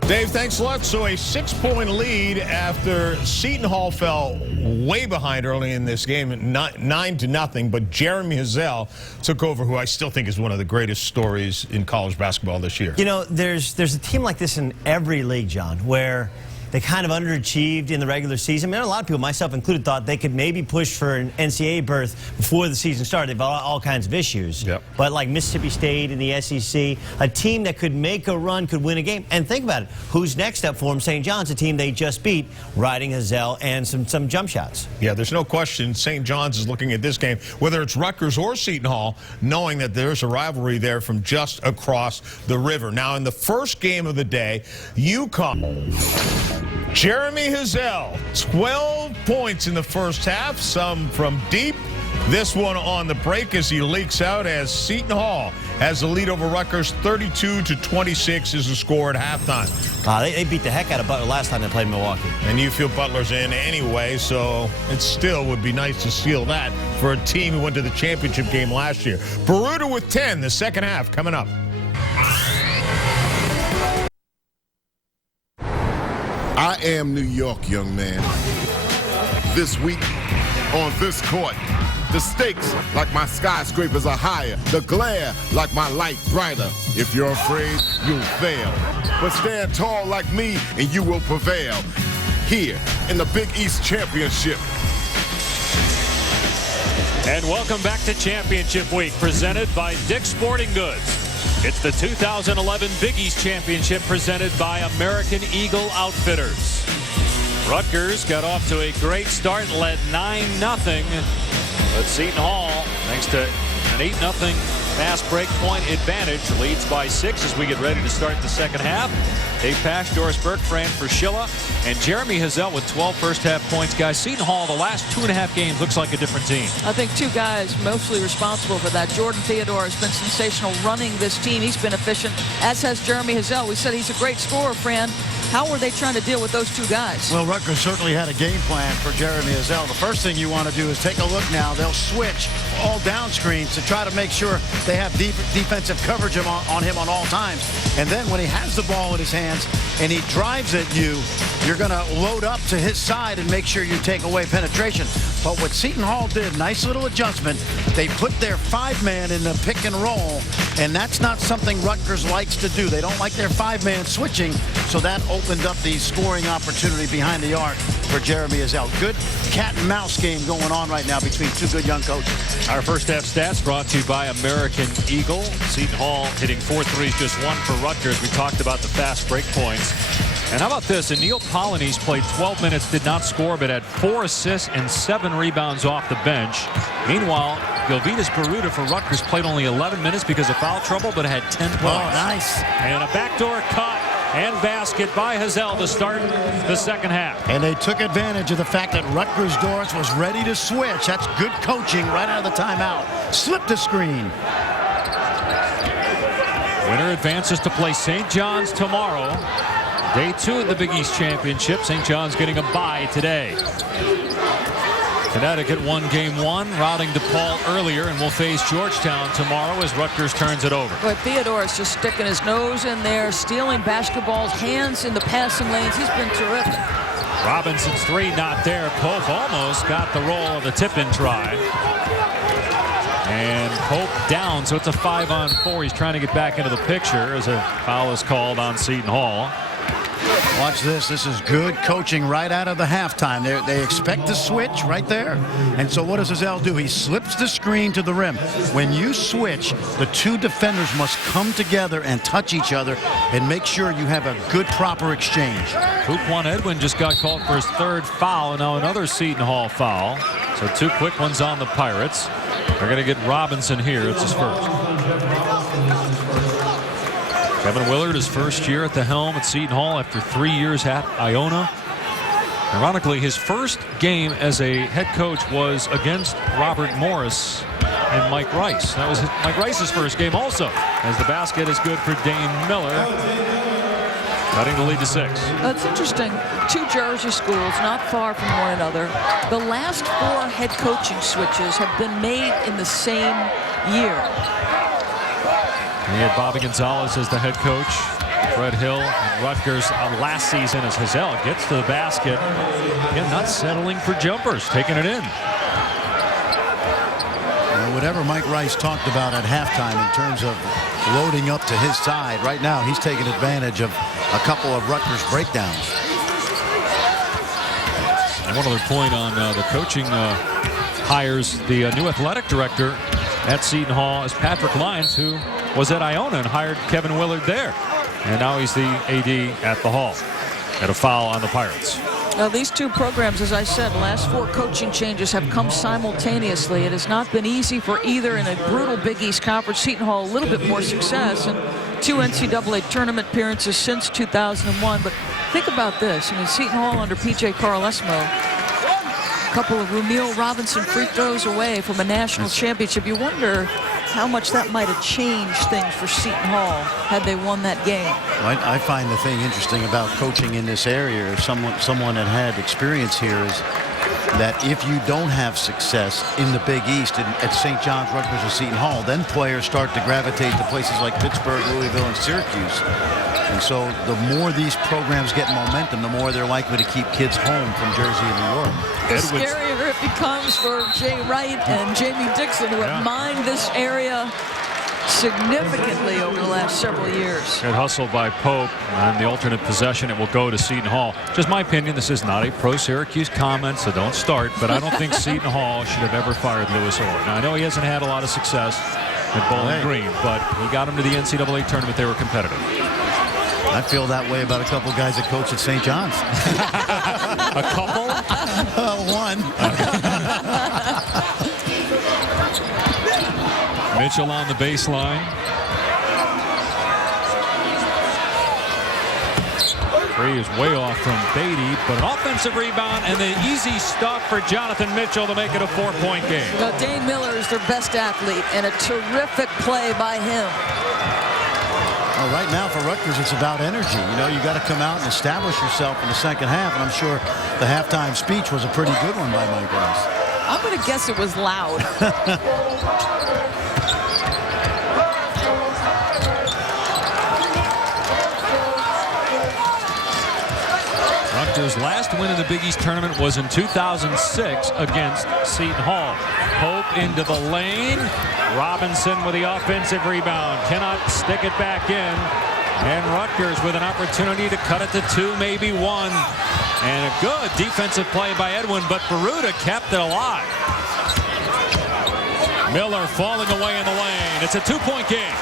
Dave, thanks a lot. So a 6-point lead after Seton Hall fell way behind early in this game, 9-0. But Jeremy Hazel took over, who I still think is one of the greatest stories in college basketball this year. You know, there's a team like this in every league, John, where they kind of underachieved in the regular season. I mean, a lot of people, myself included, thought they could maybe push for an NCAA berth before the season started. They've all kinds of issues. Yep. But like Mississippi State in the SEC, a team that could make a run, could win a game. And think about it. Who's next up for them? St. John's, a team they just beat, riding Hazel and some jump shots. Yeah, there's no question St. John's is looking at this game, whether it's Rutgers or Seton Hall, knowing that there's a rivalry there from just across the river. Now, in the first game of the day, UConn. Jeremy Hazel, 12 points in the first half, some from deep. This one on the break as he leaks out as Seton Hall has the lead over Rutgers. 32-26 is the score at halftime. They beat the heck out of Butler last time they played Milwaukee. And you feel Butler's in anyway, so it still would be nice to seal that for a team who went to the championship game last year. Baruta with 10, the second half coming up. I am New York, young man. This week, on this court, the stakes like my skyscrapers are higher. The glare like my light brighter. If you're afraid, you'll fail. But stand tall like me and you will prevail. Here in the Big East Championship. And welcome back to Championship Week, presented by Dick's Sporting Goods. It's the 2011 Big East Championship presented by American Eagle Outfitters. Rutgers got off to a great start, led 9-0. But Seton Hall, thanks to an 8-0 fast break point advantage, leads by 6 as we get ready to start the second half. Dave Pasch, Doris Burke, Fran Fraschilla, and Jeremy Hazel with 12 first-half points. Guys, Seton Hall, the last 2.5 games, looks like a different team. I think two guys mostly responsible for that. Jordan Theodore has been sensational running this team. He's been efficient, as has Jeremy Hazel. We said he's a great scorer, Fran. How were they trying to deal with those two guys? Well, Rutgers certainly had a game plan for Jeremy Hazel. The first thing you want to do is take a look now. They'll switch all down screens to try to make sure they have defensive coverage on him on all times. And then when he has the ball in his hands and he drives at you, you're going to load up to his side and make sure you take away penetration. But what Seton Hall did, nice little adjustment, they put their 5-man in the pick and roll, and that's not something Rutgers likes to do. They don't like their 5-man switching, so that opened up the scoring opportunity behind the arc for Jeremy Hazel. Good cat and mouse game going on right now between two good young coaches. Our first half stats brought to you by American Eagle. Seton Hall hitting 4 threes, just 1 for Rutgers. We talked about the fast break points. And how about this? Neil Polonese played 12 minutes, did not score, but had 4 assists and 7 rebounds off the bench. Meanwhile, Gilvitas Baruta for Rutgers played only 11 minutes because of foul trouble, but had 10 points. Oh, nice. And a backdoor cut and basket by Hazel to start the second half. And they took advantage of the fact that Rutgers Doris was ready to switch. That's good coaching right out of the timeout. Slipped the screen. Winner advances to play St. John's tomorrow. Day 2 of the Big East Championship. St. John's getting a bye today. Connecticut won game 1, routing DePaul earlier, and will face Georgetown tomorrow as Rutgers turns it over. But Theodore is just sticking his nose in there, stealing basketballs, hands in the passing lanes. He's been terrific. Robinson's 3 not there. Pope almost got the roll of the tip-in try. And Pope down, so it's a 5-on-4. He's trying to get back into the picture as a foul is called on Seton Hall. Watch this. This is good coaching right out of the halftime. They expect to switch right there. And so what does Hazel do? He slips the screen to the rim. When you switch, the two defenders must come together and touch each other and make sure you have a good, proper exchange. Kuquan Edwin just got called for his 3rd foul, and now another Seton Hall foul. So 2 quick ones on the Pirates. They're going to get Robinson here. It's his first. Kevin Willard, his first year at the helm at Seton Hall after 3 years at Iona. Ironically, his first game as a head coach was against Robert Morris and Mike Rice. That was Mike Rice's first game also, as the basket is good for Dane Miller, cutting the lead to 6. That's interesting. 2 Jersey schools not far from one another. The last 4 head coaching switches have been made in the same year. He had Bobby Gonzalez as the head coach. Fred Hill and Rutgers last season as Hazel gets to the basket. Again, not settling for jumpers, taking it in. Whatever Mike Rice talked about at halftime in terms of loading up to his side, right now he's taking advantage of a couple of Rutgers breakdowns. And one other point on the coaching hires. The new athletic director at Seton Hall is Patrick Lyons, who was at Iona and hired Kevin Willard there. And now he's the AD at the Hall. At a foul on the Pirates. Now, these 2 programs, as I said, last 4 coaching changes have come simultaneously. It has not been easy for either in a brutal Big East Conference. Seton Hall a little bit more success and 2 NCAA tournament appearances since 2001. But think about this. I mean, Seton Hall under P.J. Carlesimo, a couple of Rumeal Robinson free throws away from a national championship. You wonder how much that might have changed things for Seton Hall had they won that game. I find the thing interesting about coaching in this area, or someone that had experience here, is that if you don't have success in the Big East at St. John's, Rutgers, or Seton Hall, then players start to gravitate to places like Pittsburgh, Louisville, and Syracuse. And so the more these programs get momentum, the more they're likely to keep kids home from Jersey and New York. The scarier it becomes for Jay Wright and Jamie Dixon, who have mined this area significantly over the last several years. Good hustle by Pope, and the alternate possession, it will go to Seton Hall. Just my opinion, this is not a pro-Syracuse comment, so don't start, but I don't think Seton Hall should have ever fired Lewis Orr. Now, I know he hasn't had a lot of success at Bowling Green, but he got him to the NCAA tournament. They were competitive. I feel that way about a couple guys that coach at St. John's. A couple? One. Mitchell on the baseline. Three is way off from Beatty, but an offensive rebound and the easy stop for Jonathan Mitchell to make it a 4-point game. Now, Dane Miller is their best athlete, and a terrific play by him. Well, right now for Rutgers, it's about energy. You know, you got to come out and establish yourself in the second half, and I'm sure the halftime speech was a pretty good one by Mike Rice. I'm going to guess it was loud. Rutgers' last win in the Big East tournament was in 2006 against Seton Hall. Pope into the lane. Robinson with the offensive rebound. Cannot stick it back in. And Rutgers with an opportunity to cut it to 2, maybe 1. And a good defensive play by Edwin, but Baruta kept it alive. Miller falling away in the lane. It's a 2-point game.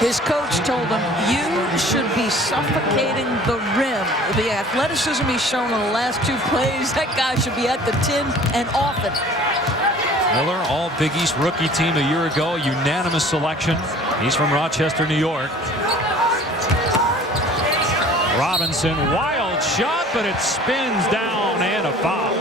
His coach told him, you should be suffocating the rim. The athleticism he's shown in the last 2 plays, that guy should be at the tin and often. Miller, all Big East rookie team a year ago, unanimous selection. He's from Rochester, New York. Robinson, wild shot, but it spins down and a foul.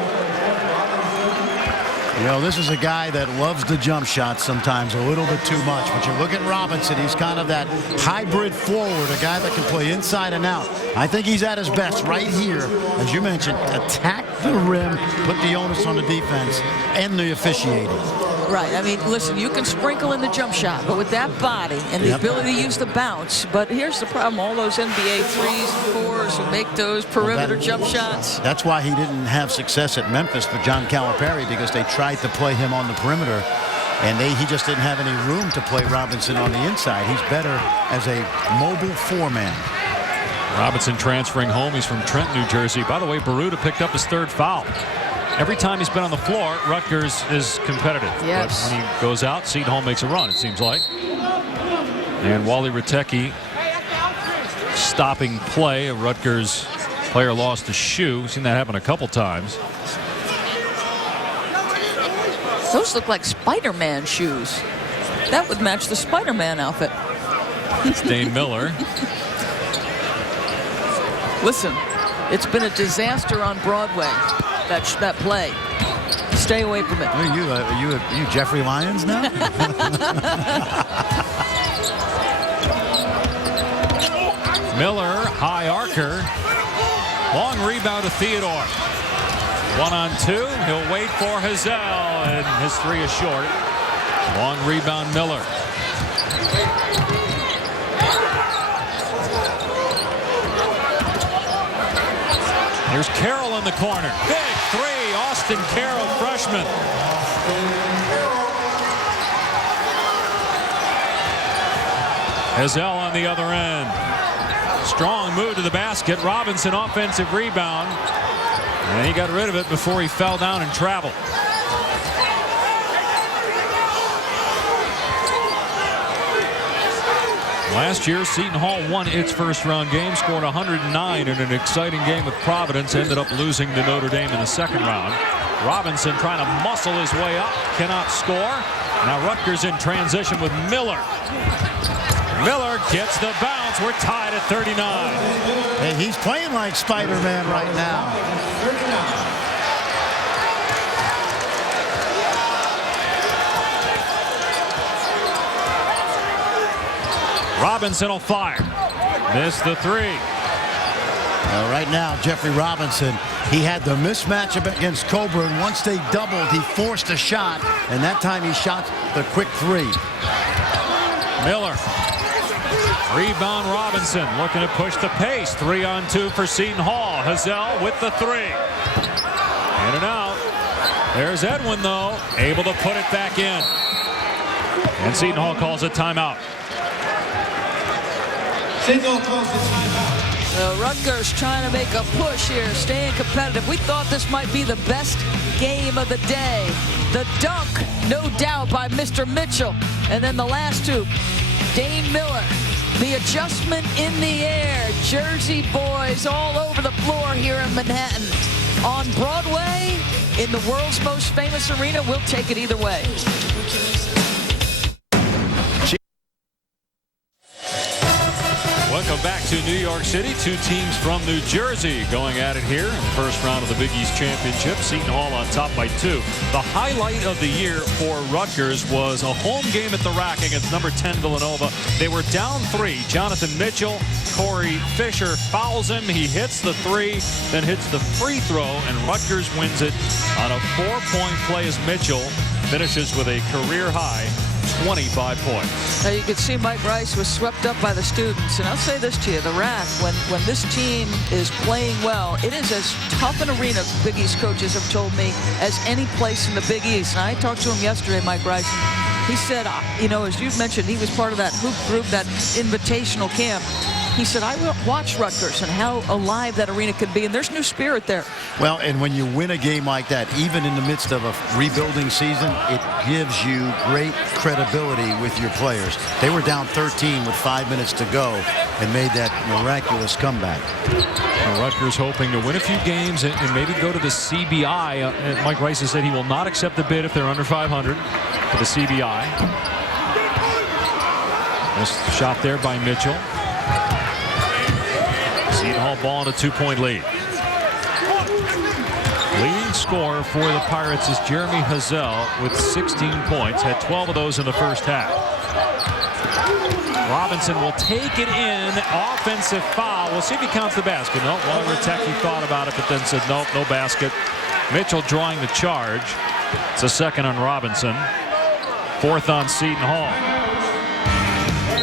You know, this is a guy that loves the jump shot sometimes a little bit too much. But you look at Robinson, he's kind of that hybrid forward, a guy that can play inside and out. I think he's at his best right here. As you mentioned, attack the rim, put the onus on the defense, and the officiating. Right. I mean, listen, you can sprinkle in the jump shot, but with that body and the ability to use the bounce. But here's the problem. All those NBA 3s and 4s who make those perimeter jump shots. That's why he didn't have success at Memphis with John Calipari, because they tried to play him on the perimeter, and he just didn't have any room to play Robinson on the inside. He's better as a mobile 4-man. Robinson transferring home. He's from Trenton, New Jersey. By the way, Baruta picked up his 3rd foul. Every time he's been on the floor, Rutgers is competitive. Yes. But when he goes out, Seton Hall makes a run, it seems like. And Wally Ritecki stopping play. A Rutgers player lost a shoe. We've seen that happen a couple times. Those look like Spider-Man shoes. That would match the Spider-Man outfit. It's Dane Miller. Listen, it's been a disaster on Broadway. That play. Stay away from it. Are you Jeffrey Lyons now? Miller, high archer. Long rebound to Theodore. 1-on-2. He'll wait for Hazel, and his 3 is short. Long rebound, Miller. Here's Carroll in the corner. Big 3, Austin Carroll, freshman. Hazel on the other end. Strong move to the basket. Robinson offensive rebound. And he got rid of it before he fell down and traveled. Last year, Seton Hall won its first-round game, scored 109 in an exciting game with Providence, ended up losing to Notre Dame in the second round. Robinson trying to muscle his way up, cannot score. Now Rutgers in transition with Miller. Miller gets the bounce. We're tied at 39. Hey, he's playing like Spider-Man right now. Robinson will fire. Missed the 3. Right now, Jeffrey Robinson, he had the mismatch against Cobra, and once they doubled, he forced a shot, and that time he shot the quick three. Miller. Rebound Robinson looking to push the pace. 3-on-2 for Seton Hall. Hazel with the three. In and out. There's Edwin, though, able to put it back in. And Seton Hall calls a timeout. Seton Hall calls the timeout. Rutgers trying to make a push here, staying competitive. We thought this might be the best game of the day. The dunk, no doubt, by Mr. Mitchell. And then the last two, Dane Miller. The adjustment in the air. Jersey boys all over the floor here in Manhattan. On Broadway, in the world's most famous arena, we'll take it either way. Welcome back to New York City. Two teams from New Jersey going at it here in the first round of the Big East Championship. Seton Hall on top by 2. The highlight of the year for Rutgers was a home game at the Rack against number 10 Villanova. They were down 3. Jonathan Mitchell, Corey Fisher fouls him. He hits the 3, then hits the free throw, and Rutgers wins it on a 4-point play as Mitchell finishes with a career-high 25 points. Now you can see Mike Rice was swept up by the students. And I'll say this to you, the Rack, when this team is playing well, it is as tough an arena, Big East coaches have told me, as any place in the Big East. And I talked to him yesterday, Mike Rice. He said, you know, as you've mentioned, he was part of that hoop group, that invitational camp. He said, I will watch Rutgers and how alive that arena could be, and there's new spirit there. Well, and when you win a game like that, even in the midst of a rebuilding season, it gives you great credibility with your players. They were down 13 with 5 minutes to go and made that miraculous comeback. Well, Rutgers hoping to win a few games and maybe go to the CBI. Mike Rice has said he will not accept the bid if they're under 500 for the CBI. Nice shot there by Mitchell. Seton Hall ball in a 2-point lead. Leading scorer for the Pirates is Jeremy Hazel with 16 points. Had 12 of those in the first half. Robinson will take it in. Offensive foul. We'll see if he counts the basket. No, Walter Tech, he thought about it, but then said nope, no basket. Mitchell drawing the charge. It's a second on Robinson. 4th on Seton Hall.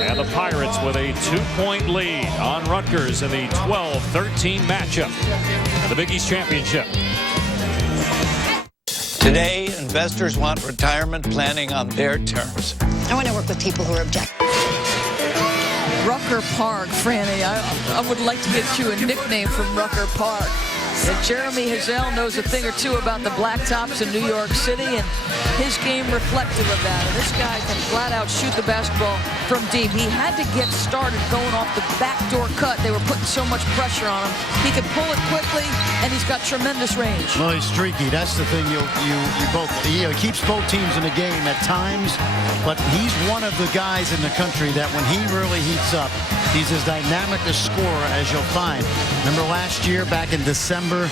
And the Pirates with a 2-point lead on Rutgers in the 12-13 matchup in the Big East Championship. Today, investors want retirement planning on their terms. I want to work with people who are objective. Rucker Park, Franny. I would like to get you a nickname from Rucker Park. And Jeremy Hazel knows a thing or two about the blacktops in New York City, and his game reflective of that. And this guy can flat out shoot the basketball from deep. He had to get started going off the backdoor cut. They were putting so much pressure on him. He can pull it quickly, and he's got tremendous range. Well, he's streaky. That's the thing. He keeps both teams in the game at times, but he's one of the guys in the country that when he really heats up, he's as dynamic a scorer as you'll find. Remember last year, back in December,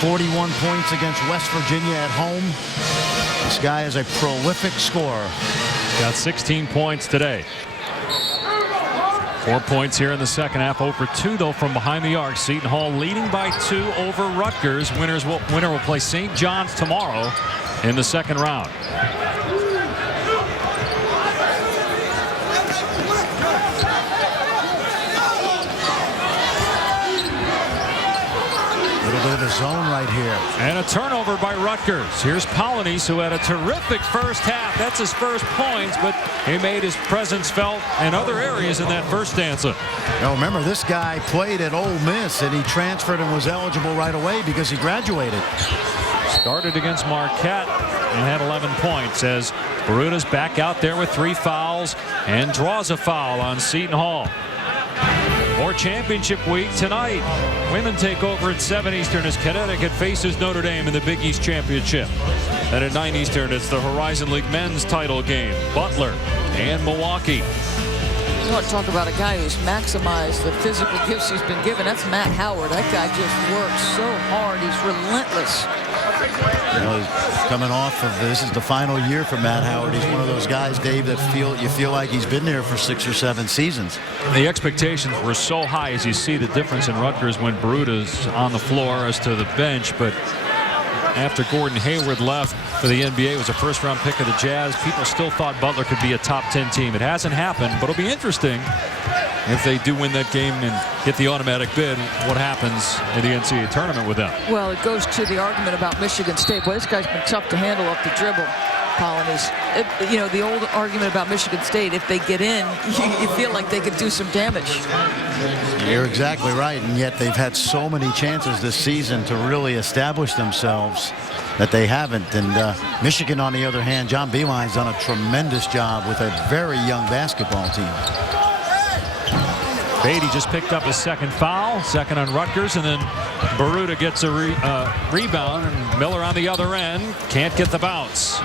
41 points against West Virginia at home. This guy is a prolific scorer. Got 16 points today. 4 points here in the second half. 0 for 2, though, from behind the arc. Seton Hall leading by 2 over Rutgers. Winner will play St. John's tomorrow in the second round. Bit of a zone right here. And a turnover by Rutgers. Here's Polonese, who had a terrific first half. That's his first points, but he made his presence felt in other areas in that first stanza. Now remember, this guy played at Ole Miss, and he transferred and was eligible right away because he graduated. Started against Marquette and had 11 points as Baruta's back out there with 3 fouls and draws a foul on Seton Hall. More championship week tonight. Women take over at 7 Eastern as Connecticut faces Notre Dame in the Big East Championship. And at 9 Eastern, it's the Horizon League men's title game. Butler and Milwaukee. You want to talk about a guy who's maximized the physical gifts he's been given. That's Matt Howard. That guy just works so hard. He's relentless. You know, coming off of this is the final year for Matt Howard. He's one of those guys, Dave, that you feel like he's been there for 6 or 7 seasons. The expectations were so high, as you see the difference in Rutgers when Beruta's on the floor as to the bench. But after Gordon Hayward left for the NBA, was a first-round pick of the Jazz, people still thought Butler could be a top 10 team. It hasn't happened, but it'll be interesting if they do win that game and get the automatic bid, what happens in the NCAA tournament with them. Well, it goes to the argument about Michigan State. Boy, this guy's been tough to handle up the dribble. Colin is, you know, the old argument about Michigan State, if they get in, you feel like they could do some damage. You're exactly right, and yet they've had so many chances this season to really establish themselves that they haven't. And Michigan, on the other hand, John Beilein's done a tremendous job with a very young basketball team. Beatty just picked up his second foul, second on Rutgers, and then Beruta gets a rebound, and Miller on the other end can't get the bounce.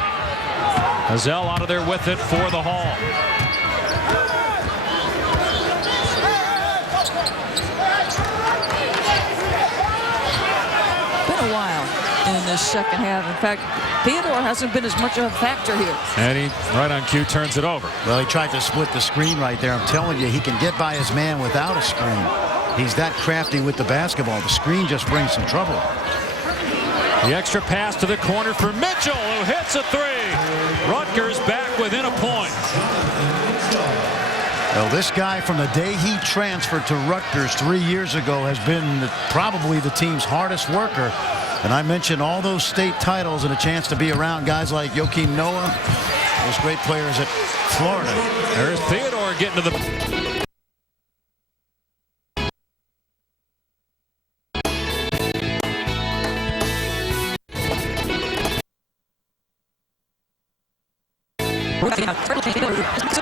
Hazel out of there with it for the Hall. Been a while in this second half. In fact, Theodore hasn't been as much of a factor here. And he, right on cue, turns it over. Well, he tried to split the screen right there. I'm telling you, he can get by his man without a screen. He's that crafty with the basketball. The screen just brings some trouble. The extra pass to the corner for Mitchell, who hits a three. Rutgers back within a point. Well, this guy, from the day he transferred to Rutgers 3 years ago, has been probably the team's hardest worker. And I mentioned all those state titles and a chance to be around guys like Joakim Noah, those great players at Florida. There's Theodore getting to the...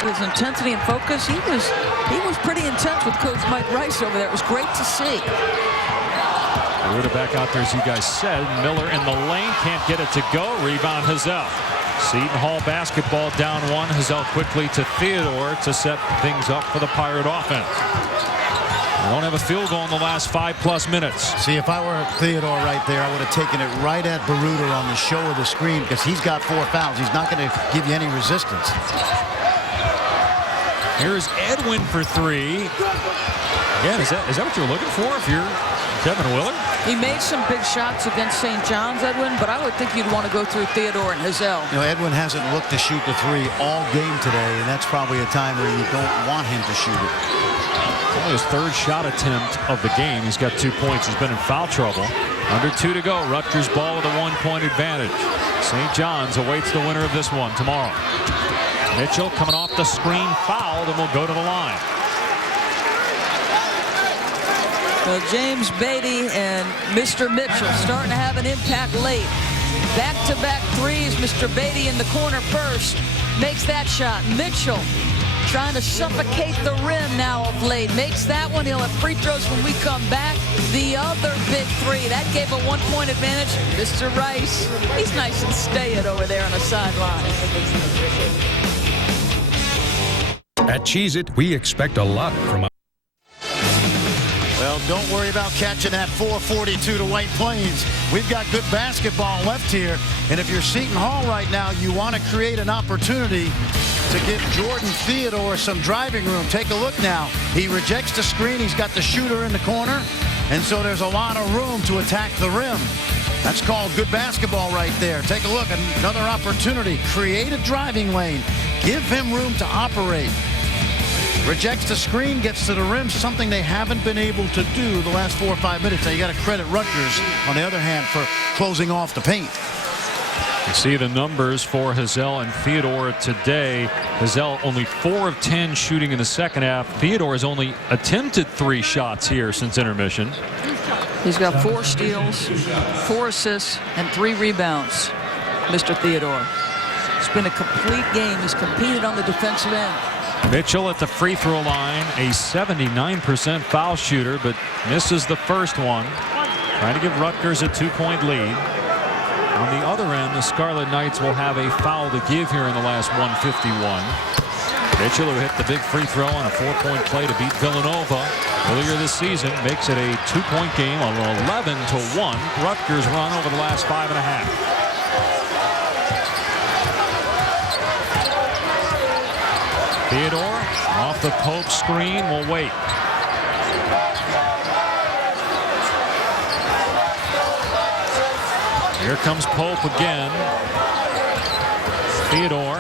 His intensity and focus, he was pretty intense with Coach Mike Rice over there. It was great to see. Beruta back out there, as you guys said. Miller in the lane, can't get it to go. Rebound Hazel. Seton Hall basketball down one. Hazel quickly to Theodore to set things up for the Pirate offense. They don't have a field goal in the last 5+ minutes. See, if I were Theodore right there, I would have taken it right at Beruta on the show of the screen, because he's got 4 fouls. He's not going to give you any resistance. Here's Edwin for 3. Again, is that what you're looking for if you're Kevin Willard? He made some big shots against St. John's, Edwin, but I would think you'd want to go through Theodore and Hazel. You know, Edwin hasn't looked to shoot the 3 all game today, and that's probably a time where you don't want him to shoot it. Only his 3rd shot attempt of the game. He's got 2 points. He's been in foul trouble. Under 2 to go. Rutgers ball with a 1-point advantage. St. John's awaits the winner of this one tomorrow. Mitchell coming off the screen, fouled, and will go to the line. Well, James Beatty and Mr. Mitchell starting to have an impact late. Back-to-back threes. Mr. Beatty in the corner first. Makes that shot. Mitchell trying to suffocate the rim now of late. Makes that one. He'll have free throws when we come back. The other big 3. That gave a 1-point advantage. Mr. Rice, he's nice and staid over there on the sideline. At Cheez-It, we expect a lot from us. Well, don't worry about catching that 442 to White Plains. We've got good basketball left here. And if you're Seton Hall right now, you want to create an opportunity to give Jordan Theodore some driving room. Take a look now. He rejects the screen. He's got the shooter in the corner. And so there's a lot of room to attack the rim. That's called good basketball right there. Take a look. Another opportunity. Create a driving lane. Give him room to operate. Rejects the screen, gets to the rim, something they haven't been able to do the last 4 or 5 minutes. Now you got to credit Rutgers, on the other hand, for closing off the paint. You see the numbers for Hazel and Theodore today. Hazel only 4 of 10 shooting in the second half. Theodore has only attempted 3 shots here since intermission. He's got 4 steals, 4 assists, and 3 rebounds, Mr. Theodore. It's been a complete game. He's competed on the defensive end. Mitchell at the free throw line, a 79% foul shooter, but misses the first one. Trying to give Rutgers a 2-point lead. On the other end, the Scarlet Knights will have a foul to give here in the last 151. Mitchell, who hit the big free throw on a 4-point play to beat Villanova. Earlier this season makes it a 2-point game on an 11-1 Rutgers run over the last 5.5. Theodore off the Pope screen will wait. Here comes Pope again. Theodore.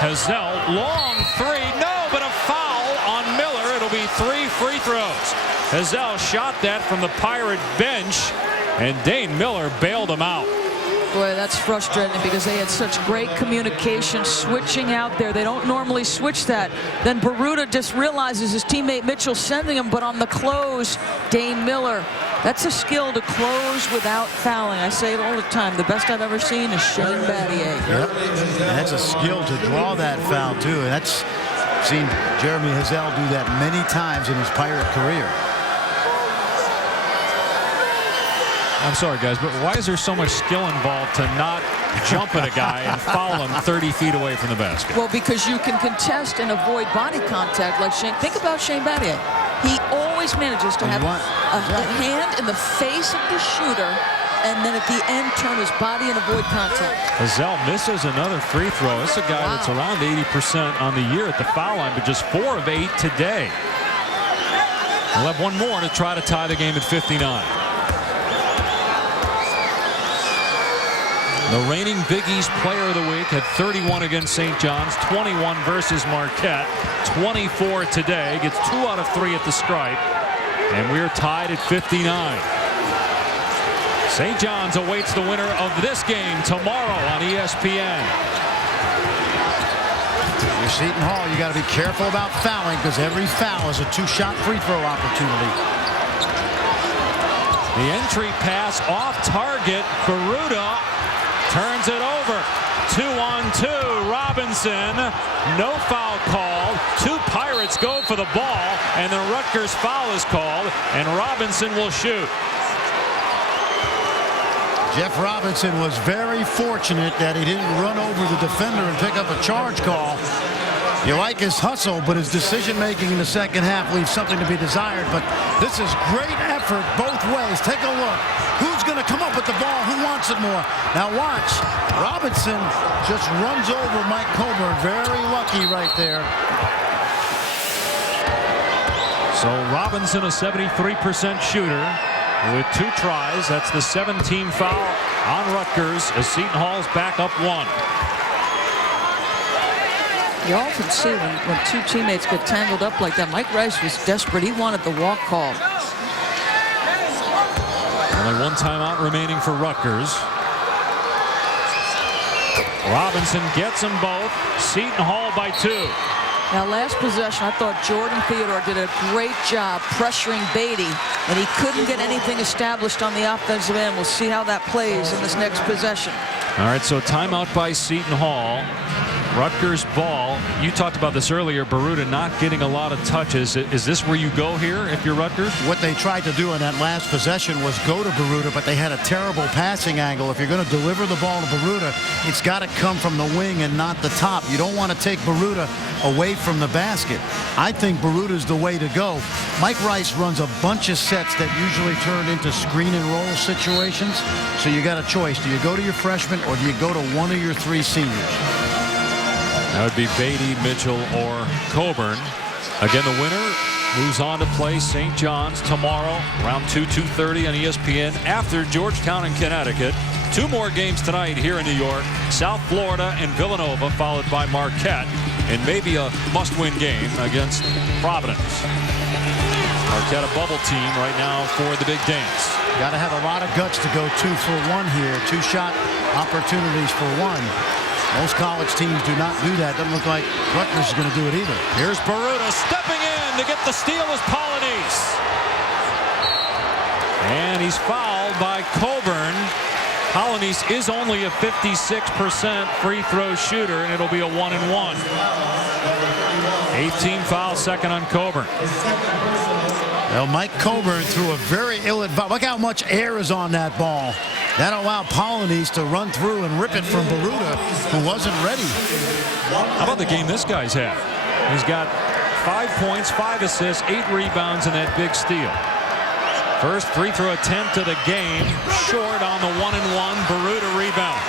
Hazel, long three. No, but a foul on Miller. It'll be 3 free throws. Hazel shot that from the Pirate bench, and Dane Miller bailed him out. Boy, that's frustrating because they had such great communication switching out there. They don't normally switch that. Then Baruta just realizes his teammate Mitchell sending him, but on the close, Dane Miller. That's a skill to close without fouling. I say it all the time. The best I've ever seen is Shane Battier. Yep. And that's a skill to draw that foul, too. And that's seen Jeremy Hazel do that many times in his Pirate career. I'm sorry, guys, but why is there so much skill involved to not jump at a guy and foul him 30 feet away from the basket? Well, because you can contest and avoid body contact like Shane. Think about Shane Battier. He always manages to have a hand in the face of the shooter and then at the end turn his body and avoid contact. Hazel misses another free throw. This is a guy that's around 80% on the year at the foul line, but just 4 of 8 today. We'll have one more to try to tie the game at 59. The reigning Big East Player of the Week had 31 against St. John's, 21 versus Marquette, 24 today, gets 2 out of 3 at the stripe, and we're tied at 59. St. John's awaits the winner of this game tomorrow on ESPN. You're Seton Hall, you got to be careful about fouling because every foul is a 2-shot free throw opportunity. The entry pass off target. Baruta turns it over. 2-on-2. Robinson. No foul called. 2 Pirates go for the ball, and the Rutgers foul is called, and Robinson will shoot. Jeff Robinson was very fortunate that he didn't run over the defender and pick up a charge call. You like his hustle, but his decision-making in the second half leaves something to be desired. But this is great effort both ways. Take a look. Who's going to come up with the ball? Who wants it more? Now watch. Robinson just runs over Mike Coburn. Very lucky right there. So Robinson, a 73% shooter with 2 tries. That's the 17th foul on Rutgers as Seton Hall's back up 1. You often see when 2 teammates get tangled up like that. Mike Rice was desperate. He wanted the walk call. Only 1 timeout remaining for Rutgers. Robinson gets them both. Seton Hall by 2. Now, last possession, I thought Jordan Theodore did a great job pressuring Beatty, and he couldn't get anything established on the offensive end. We'll see how that plays in this next possession. All right, so timeout by Seton Hall. Rutgers ball. You talked about this earlier, Baruta not getting a lot of touches. Is this where you go here if you're Rutgers? What they tried to do in that last possession was go to Baruta, but they had a terrible passing angle. If you're going to deliver the ball to Baruta, it's got to come from the wing and not the top. You don't want to take Baruta away from the basket. I think Baruta's the way to go. Mike Rice runs a bunch of sets that usually turn into screen and roll situations. So you got a choice. Do you go to your freshman or do you go to one of your 3 seniors? That would be Beatty, Mitchell, or Coburn. Again, the winner moves on to play St. John's tomorrow, around 2:30 on ESPN after Georgetown and Connecticut. 2 more games tonight here in New York, South Florida and Villanova, followed by Marquette, and maybe a must-win game against Providence. Marquette a bubble team right now for the big dance. Got to have a lot of guts to go 2 for 1 here. 2-shot opportunities for 1. Most college teams do not do that. Doesn't look like Rutgers is going to do it either. Here's Baruta stepping in to get the steal as Polynice. And he's fouled by Coburn. Polynice is only a 56% free throw shooter, and it'll be a 1-and-1. 18 fouls, second on Coburn. Well, Mike Coburn threw a very ill-advised. Look how much air is on that ball. That allowed Polynice to run through and rip it from Baruta, who wasn't ready. How about the game this guy's had? He's got 5 points, 5 assists, 8 rebounds, and that big steal. First free throw attempt of the game, short on the 1-and-1. Baruta rebound.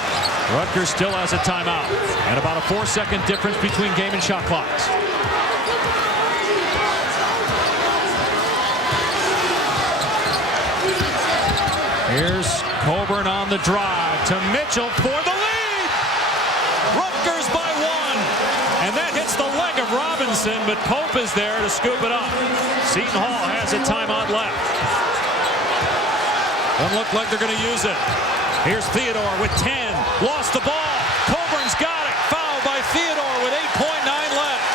Rutgers still has a timeout, and about a 4-second difference between game and shot clocks. Here's Coburn on the drive to Mitchell for the lead. Rutgers by 1. And that hits the leg of Robinson, but Pope is there to scoop it up. Seton Hall has a timeout left. Doesn't look like they're going to use it. Here's Theodore with 10. Lost the ball. Coburn's got it. Foul by Theodore with 8.9 left.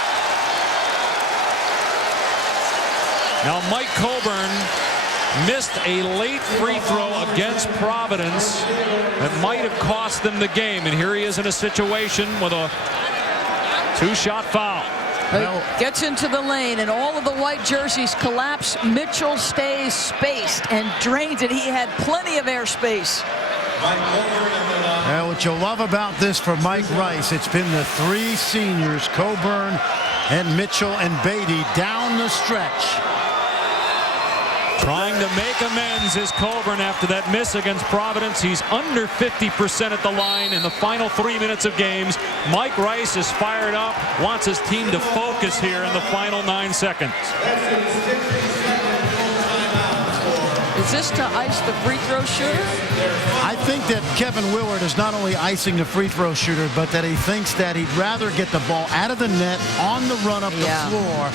Now Mike Coburn missed a late free throw against Providence that might have cost them the game. And here he is in a situation with a 2-shot foul. Gets into the lane, and all of the white jerseys collapse. Mitchell stays spaced and drains it. He had plenty of airspace. What you'll love about this for Mike Rice, it's been the 3 seniors, Coburn and Mitchell and Beatty, down the stretch. Trying to make amends is Coburn after that miss against Providence. He's under 50% at the line in the final 3 minutes of games. Mike Rice is fired up, wants his team to focus here in the final 9 seconds. Is this to ice the free throw shooter? I think that Kevin Willard is not only icing the free throw shooter, but that he thinks that he'd rather get the ball out of the net on the run up the floor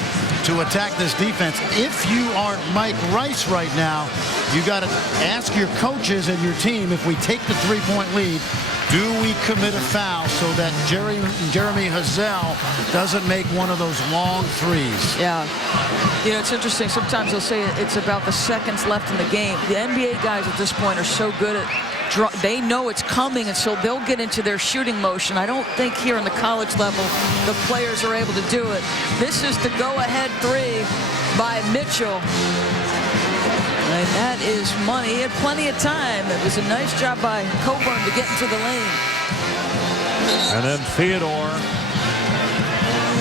to attack this defense. If you are Mike Rice right now, you got to ask your coaches and your team, if we take the 3-point lead, do we commit a foul so that Jeremy Hazel doesn't make one of those long threes? Yeah. You know, it's interesting. Sometimes they'll say it's about the seconds left in the game. The NBA guys at this point are so good at they know it's coming, and so they'll get into their shooting motion. I don't think here in the college level the players are able to do it. This is the go-ahead 3 by Mitchell. And that is money. He had plenty of time. It was a nice job by Coburn to get into the lane. And then Theodore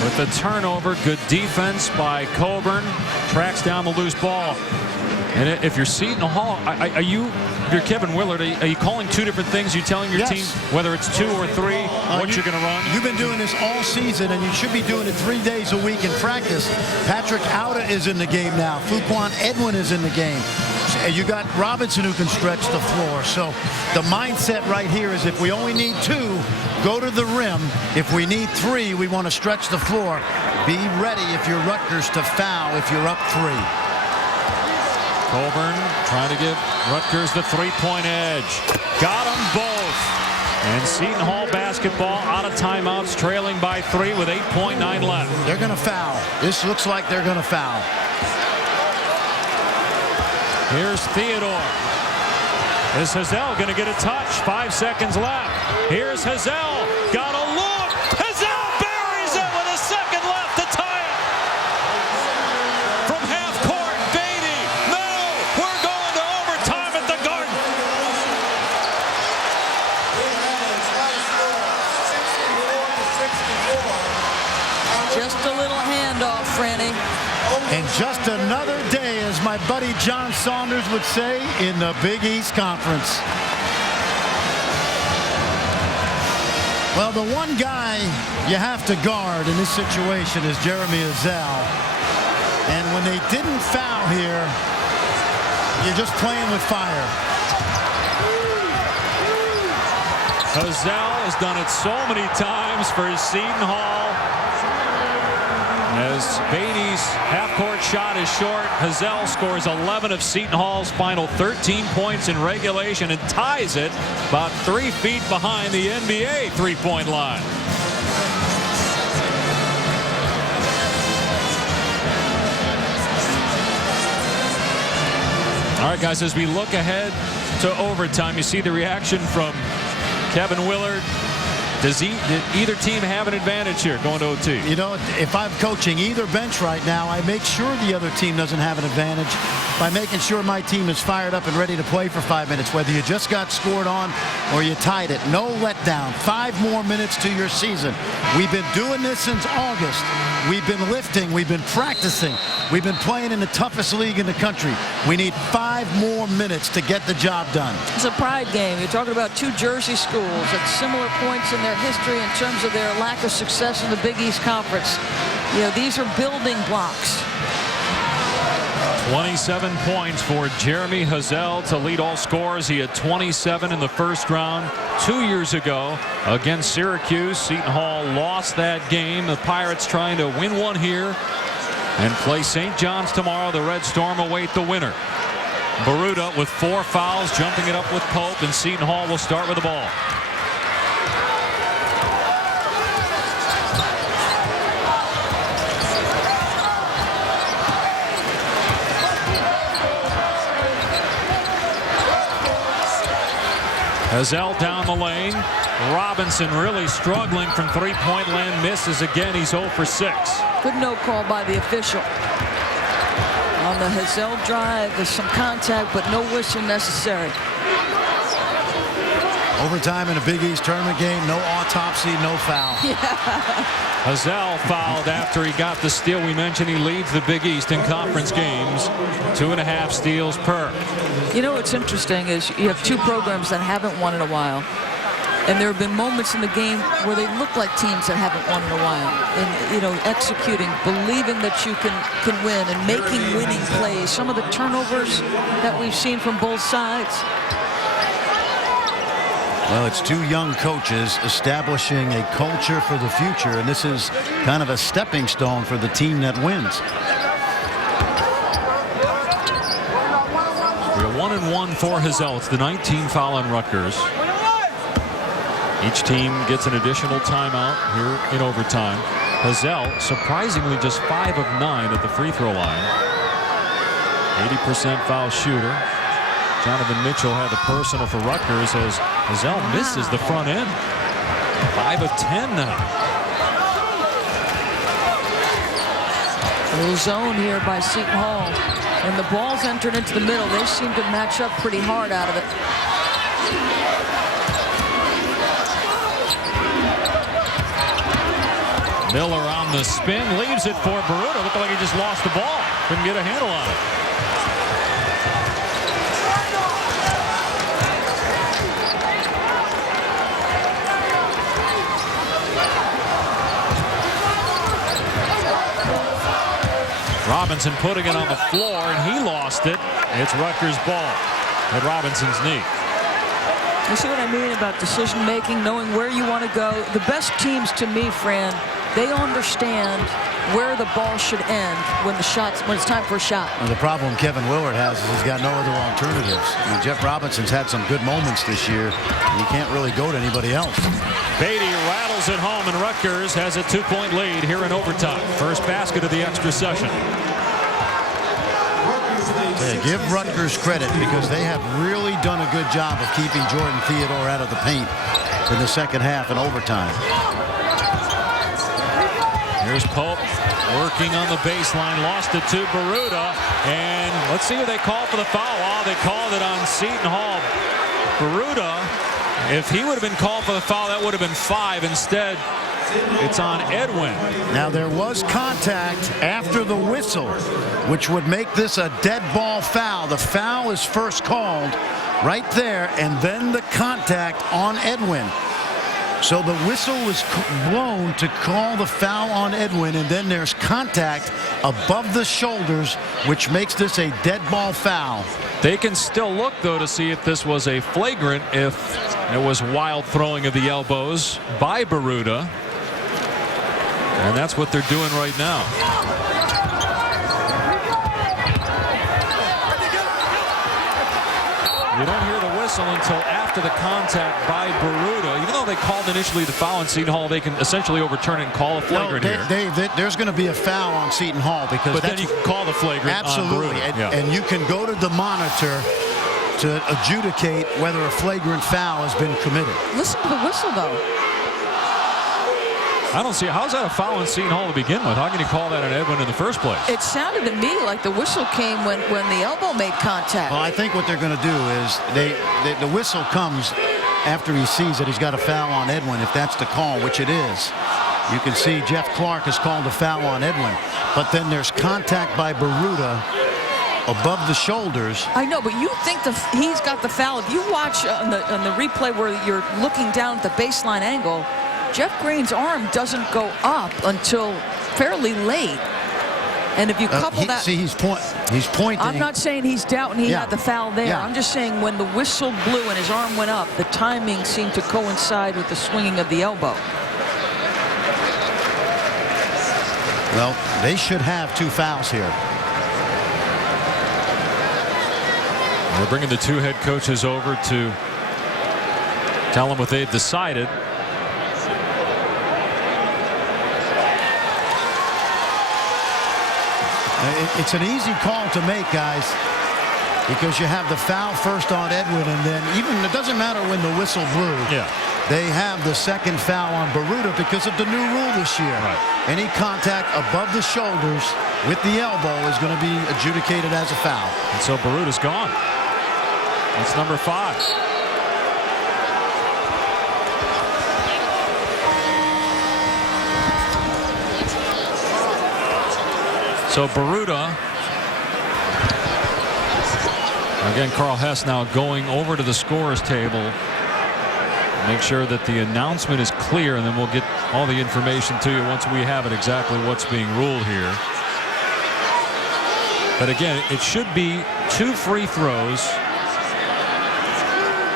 with the turnover. Good defense by Coburn. Tracks down the loose ball. And if you're Seton Hall, if you're Kevin Willard, are you calling 2 different things? Are you telling your team whether it's 2 or 3 what you're going to run? You've been doing this all season, and you should be doing it 3 days a week in practice. Patrick Auda is in the game now. Fuquan Edwin is in the game. You got Robinson who can stretch the floor. So the mindset right here is if we only need 2, go to the rim. If we need 3, we want to stretch the floor. Be ready if you're Rutgers to foul if you're up 3. Coburn trying to give Rutgers the 3-point edge. Got them both. And Seton Hall basketball out of timeouts, trailing by 3 with 8.9 left. They're going to foul. This looks like they're going to foul. Here's Theodore. Is Hazel going to get a touch? 5 seconds left. Here's Hazel. Got a look. Hazel buries it with a second left to tie it. From half court, Beatty. No, we're going to overtime at the Garden. Just a little handoff, Franny. And just another day, as my buddy John Saunders would say, in the Big East Conference. Well, the one guy you have to guard in this situation is Jeremy Hazel. And when they didn't foul here, you're just playing with fire. Hazel has done it so many times for Seton Hall. As Beatty's half-court shot is short, Hazel scores 11 of Seton Hall's final 13 points in regulation and ties it about 3 feet behind the NBA 3-point line. All right, guys, as we look ahead to overtime, you see the reaction from Kevin Willard. Did either team have an advantage here going to OT? You know, if I'm coaching either bench right now, I make sure the other team doesn't have an advantage by making sure my team is fired up and ready to play for 5 minutes, whether you just got scored on or you tied it. No letdown. 5 more minutes to your season. We've been doing this since August. we've been lifting, we've been practicing, we've been playing in the toughest league in the country. We need 5 more minutes to get the job done. It's a pride game. You're talking about 2 Jersey schools at similar points in their history in terms of their lack of success in the Big East Conference. You know, these are building blocks. 27 points for Jeremy Hazel to lead all scorers. He had 27 in the first round 2 years ago against Syracuse. Seton Hall lost that game. The Pirates trying to win one here and play St. John's tomorrow. The Red Storm await the winner. Baruta with 4 fouls, jumping it up with Pope, and Seton Hall will start with the ball. Hazel down the lane. Robinson really struggling from three-point land. Misses again. He's 0 for 6. Good no call by the official. On the Hazel drive, there's some contact, but no whistle necessary. Overtime in a Big East tournament game, no autopsy, no foul. Yeah. Hazel fouled after he got the steal. We mentioned he leads the Big East in conference games. 2.5 steals per. You know what's interesting is you have 2 programs that haven't won in a while. And there have been moments in the game where they look like teams that haven't won in a while. And, you know, executing, believing that you can win and making winning plays. Some of the turnovers that we've seen from both sides. Well, it's 2 young coaches establishing a culture for the future, and this is kind of a stepping stone for the team that wins. We're 1-1 for Hazel. It's the 19th foul on Rutgers. Each team gets an additional timeout here in overtime. Hazel surprisingly just 5 of 9 at the free throw line. 80% foul shooter. Jonathan Mitchell had the personal for Rutgers as Hazel misses the front end. 5 of 10 now. A little zone here by Seton Hall. When the ball's entered into the middle, they seem to match up pretty hard out of it. Miller on the spin, leaves it for Baruta. Looked like he just lost the ball. Couldn't get a handle on it. Robinson putting it on the floor, and he lost it. It's Rutgers' ball at Robinson's knee. You see what I mean about decision making, knowing where you want to go. The best teams, to me, Fran, they understand where the ball should end when it's time for a shot. And the problem Kevin Willard has is he's got no other alternatives. I mean, Jeff Robinson's had some good moments this year, and he can't really go to anybody else. Beatty rattles it home, and Rutgers has a 2-point lead here in overtime. First basket of the extra session. Yeah, give Rutgers credit because they have really done a good job of keeping Jordan Theodore out of the paint in the second half and overtime. Here's Pope working on the baseline, lost it to Baruta, and let's see who they call for the foul. Oh, they called it on Seton Hall. Baruta, if he would have been called for the foul, that would have been 5. Instead, it's on Edwin. Now, there was contact after the whistle, which would make this a dead ball foul. The foul is first called right there, and then the contact on Edwin. So the whistle was blown to call the foul on Edwin, and then there's contact above the shoulders, which makes this a dead ball foul. They can still look, though, to see if this was a flagrant, if it was wild throwing of the elbows by Baruta. And that's what they're doing right now. You don't hear the whistle until after the contact by Baruta. Even though they called initially the foul on Seton Hall, they can essentially overturn it and call a flagrant here. There's going to be a foul on Seton Hall because but then you can call the flagrant. Absolutely, on Baruta. and you can go to the monitor to adjudicate whether a flagrant foul has been committed. Listen to the whistle, though. I don't see how's that a foul on Seton Hall to begin with. How can you call that an Edwin in the first place? It sounded to me like the whistle came when the elbow made contact. Well, I think what they're going to do is the whistle comes after he sees that he's got a foul on Edwin, if that's the call, which it is. You can see Jeff Clark has called a foul on Edwin. But then there's contact by Baruta above the shoulders. I know, but you think he's got the foul. If you watch on the replay where you're looking down at the baseline angle, Jeff Green's arm doesn't go up until fairly late. And if you couple that... See, he's pointing. I'm not saying he's doubting he had the foul there. Yeah. I'm just saying when the whistle blew and his arm went up, the timing seemed to coincide with the swinging of the elbow. Well, they should have 2 fouls here. We're bringing the 2 head coaches over to tell them what they've decided. It's an easy call to make, guys, because you have the foul first on Edwin, and then it doesn't matter when the whistle blew. Yeah. They have the second foul on Baruta because of the new rule this year. Right. Any contact above the shoulders with the elbow is going to be adjudicated as a foul. And so Baruta's gone. That's number 5. So Baruta, again, Carl Hess now going over to the scorer's table. Make sure that the announcement is clear, and then we'll get all the information to you once we have it exactly what's being ruled here. But again, it should be 2 free throws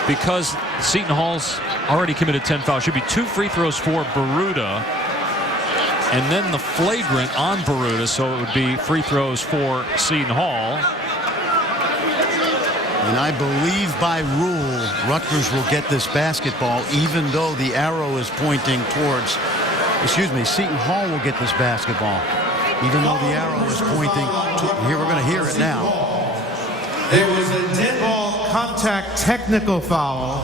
because Seton Hall's already committed 10 fouls. Should be 2 free throws for Baruta, and then the flagrant on Baruta, so it would be free throws for Seton Hall. And I believe by rule, Rutgers will get this basketball, even though the arrow is pointing towards, Seton Hall will get this basketball, even though the arrow is pointing to, here, we're going to hear it now. There was a dead ball contact technical foul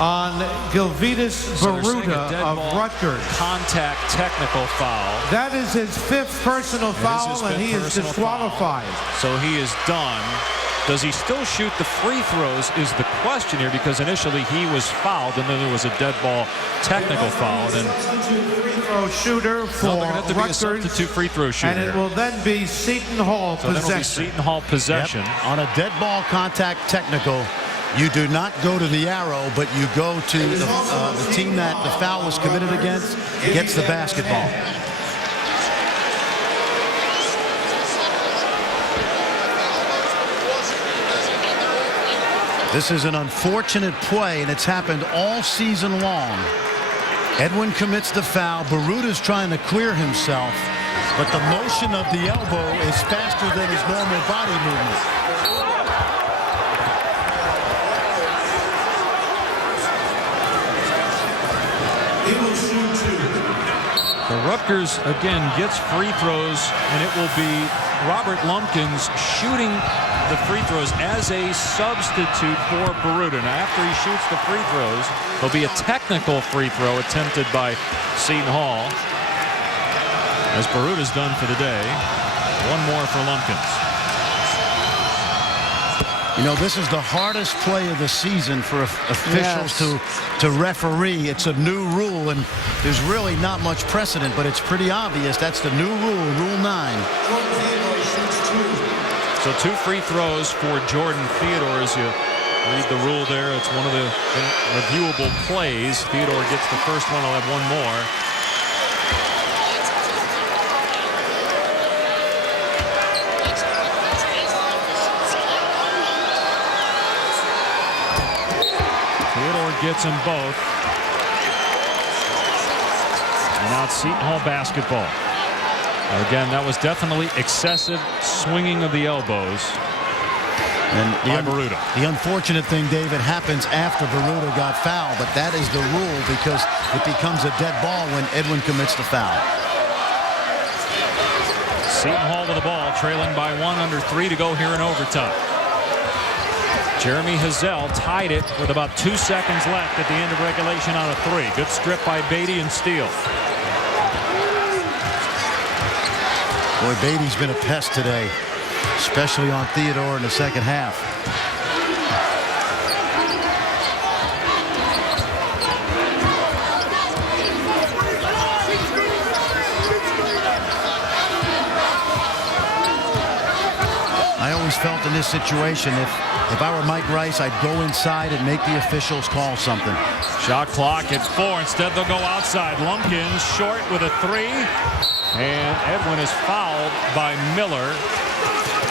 on Gilvitas Baruta of Rutgers. Contact technical foul. That is his 5th personal foul, and he is disqualified. So he is done. Does he still shoot the free throws is the question here, because initially he was fouled and then there was a dead ball technical foul. Then free throw shooter for they're going to have to Rutgers, be a substitute free throw shooter. and it will then be Seton Hall so possession. Then it'll be Seton Hall possession. Yep. On a dead ball contact technical, you do not go to the arrow, but you go to the team that the foul was committed against gets the basketball. This is an unfortunate play, and it's happened all season long. Edwin commits the foul. Baruta's trying to clear himself, but the motion of the elbow is faster than his normal body movement. He will shoot 2. The Rutgers again gets free throws, and it will be Robert Lumpkins shooting the free throws as a substitute for Baruta. Now, after he shoots the free throws, there'll be a technical free throw attempted by Seton Hall, as Baruta's done for the day. 1 more for Lumpkins. You know, this is the hardest play of the season for officials to referee. It's a new rule, and there's really not much precedent, but it's pretty obvious. That's the new rule, Rule 9. So 2 free throws for Jordan Theodore. As you read the rule there, it's one of the reviewable plays. Theodore gets the first one. He'll have 1 more. Theodore gets them both. And now it's Seton Hall basketball. Again, that was definitely excessive swinging of the elbows by Baruta. The unfortunate thing, David, happens after Baruta got fouled, but that is the rule because it becomes a dead ball when Edwin commits the foul. Seton Hall with the ball, trailing by 1 under 3 to go here in overtime. Jeremy Hazel tied it with about 2 seconds left at the end of regulation on a 3. Good strip by Beatty and steal. Boy, Beatty's been a pest today, especially on Theodore in the second half. always felt in this situation, if I were Mike Rice, I'd go inside and make the officials call something. Shot clock at 4. Instead, they'll go outside. Lumpkins short with a 3. And Edwin is fouled by Miller.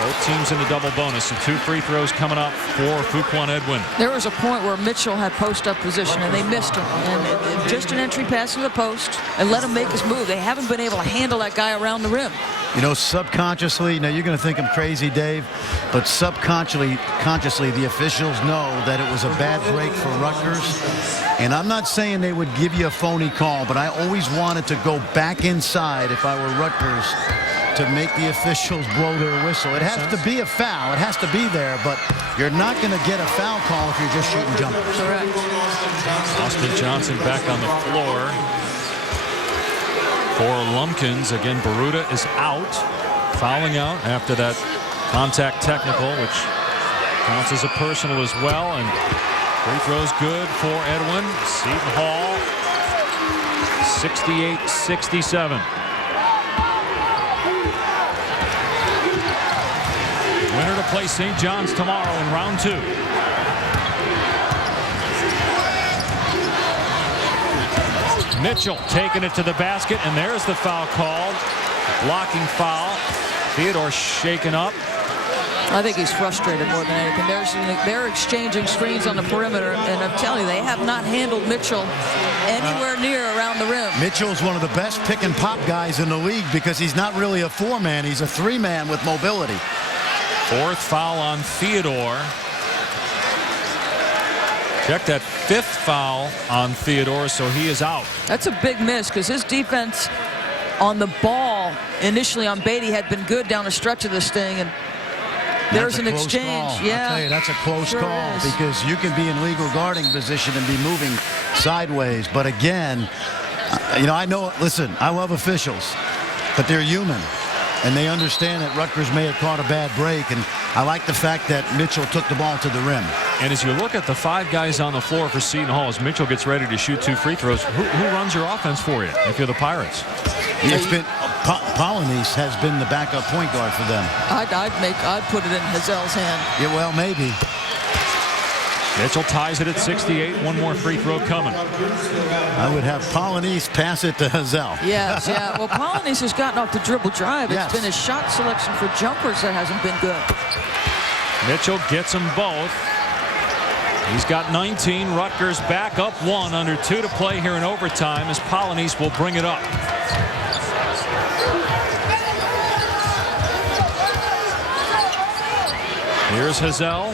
Both teams in the double bonus, and 2 free throws coming up for Fuquan Edwin. There was a point where Mitchell had post-up position, and they missed him. And just an entry pass to the post and let him make his move. They haven't been able to handle that guy around the rim. You know, subconsciously, now you're going to think I'm crazy, Dave, but consciously, the officials know that it was a bad break for Rutgers. And I'm not saying they would give you a phony call, but I always wanted to go back inside if I were Rutgers to make the officials blow their whistle. It has to be a foul. It has to be there, but you're not going to get a foul call if you're just shooting jumpers. Correct. Austin Johnson back on the floor for Lumpkins. Again, Baruta is out, fouling out after that contact technical, which counts as a personal as well. And free throws good for Edwin. Seton Hall, 68-67. Winner to play St. John's tomorrow in round 2. Mitchell taking it to the basket, and there's the foul called. Blocking foul. Theodore shaken up. I think he's frustrated more than anything. They're exchanging screens on the perimeter, and I'm telling you, they have not handled Mitchell anywhere near around the rim. Mitchell's one of the best pick and pop guys in the league because he's not really a 4-man. He's a 3-man with mobility. 4th foul on Theodore. Check that 5th foul on Theodore, so he is out. That's a big miss because his defense on the ball initially on Beatty had been good down the stretch of this thing, and there's an exchange. Call. Yeah, I'll tell you, that's a close call is. because you can be in legal guarding position and be moving sideways. But again, you know, I know, listen, I love officials, but they're human. And they understand that Rutgers may have caught a bad break, and I like the fact that Mitchell took the ball to the rim. And as you look at the 5 guys on the floor for Seton Hall, as Mitchell gets ready to shoot 2 free throws, who runs your offense for you if you're the Pirates? It's been Polynice has been the backup point guard for them. I'd put it in Hazel's hand. Yeah, well, maybe. Mitchell ties it at 68. 1 more free throw coming. I would have Polynice pass it to Hazel. Yes, yeah. Well, Polynice has gotten off the dribble drive. It's been his shot selection for jumpers that hasn't been good. Mitchell gets them both. He's got 19. Rutgers back up 1 under 2 to play here in overtime as Polynice will bring it up. Here's Hazel.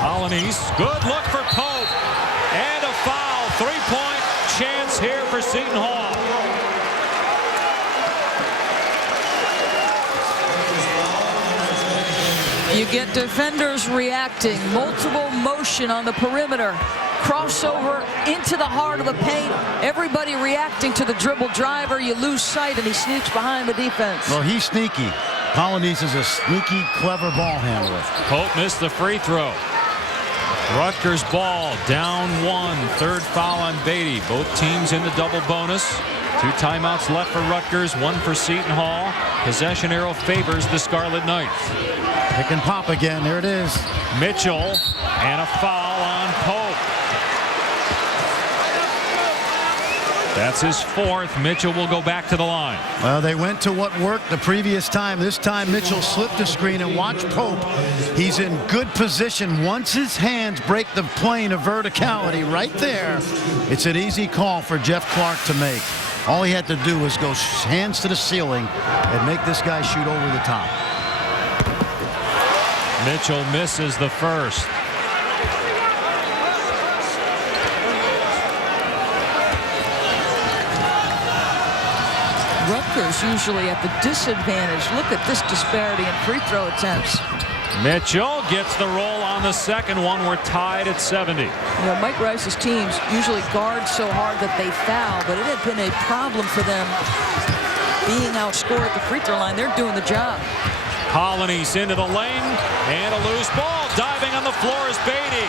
Polynice, good look for Pope. And a foul. 3-point chance here for Seton Hall. You get defenders reacting. Multiple motion on the perimeter. Crossover into the heart of the paint. Everybody reacting to the dribble driver. You lose sight, and he sneaks behind the defense. Well, he's sneaky. Polynice is a sneaky, clever ball handler. Pope missed the free throw. Rutgers ball, down 1. 3rd foul on Beatty. Both teams in the double bonus. 2 timeouts left for Rutgers, 1 for Seton Hall. Possession arrow favors the Scarlet Knights. Pick and pop again. There it is. Mitchell, and a foul on Pope. That's his 4th. Mitchell will go back to the line. Well, they went to what worked the previous time. This time, Mitchell slipped the screen, and watch Pope. He's in good position. Once his hands break the plane of verticality right there, it's an easy call for Jeff Clark to make. All he had to do was go hands to the ceiling and make this guy shoot over the top. Mitchell misses the first. Rutgers usually at the disadvantage. Look at this disparity in free throw attempts. Mitchell gets the roll on the second one. We're tied at 70. You know, Mike Rice's teams usually guard so hard that they foul, but it had been a problem for them being outscored at the free throw line. They're doing the job. Polynice into the lane, and a loose ball. Diving on the floor is Beatty.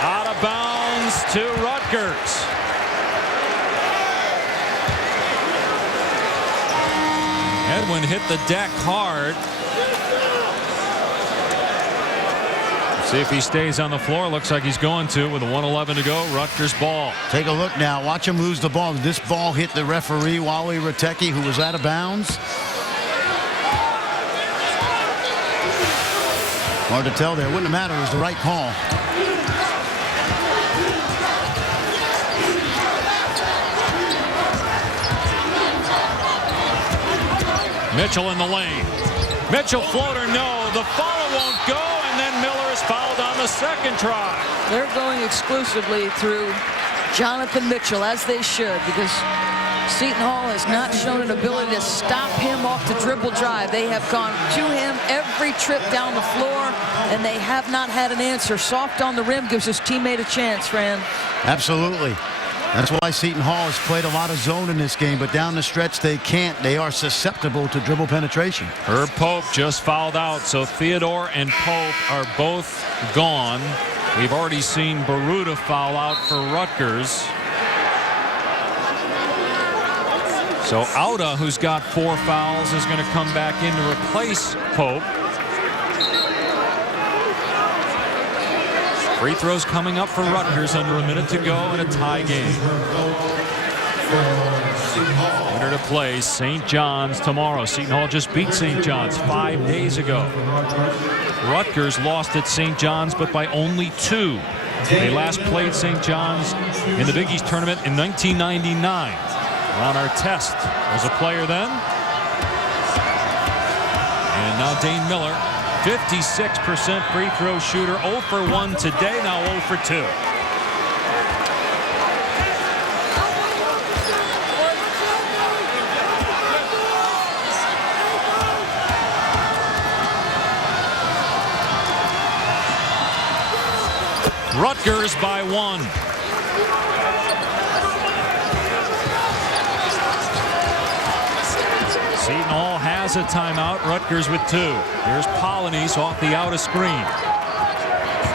Out of bounds to Rutgers. Edwin hit the deck hard. See if he stays on the floor. Looks like he's going to with a 1:11 to go. Rutgers ball. Take a look now. Watch him lose the ball. This ball hit the referee, Wally Ratecki, who was out of bounds. Hard to tell there. Wouldn't have mattered. It was the right call. Mitchell in the lane. Mitchell floater, no. The follow won't go, and then Miller is fouled on the second try. They're going exclusively through Jonathan Mitchell, as they should, because Seton Hall has not shown an ability to stop him off the dribble drive. They have gone to him every trip down the floor, and they have not had an answer. Soft on the rim gives his teammate a chance, Fran. Absolutely. That's why Seton Hall has played a lot of zone in this game, but down the stretch they can't. They are susceptible to dribble penetration. Herb Pope just fouled out, so Theodore and Pope are both gone. We've already seen Baruta foul out for Rutgers. So Auda, who's got 4 fouls, is going to come back in to replace Pope. Free throws coming up for Rutgers under a minute to go in a tie game. Winner to play St. John's tomorrow. Seton Hall just beat St. John's 5 days ago. Rutgers lost at St. John's, but by only 2. They last played St. John's in the Big East tournament in 1999. Ron Artest was a player then. And now Dane Miller, 56% free throw shooter, 0 for 1 today, now 0 for 2. Rutgers by 1. Seton Hall has a timeout. Rutgers with 2. Here's Polynice off the outer screen.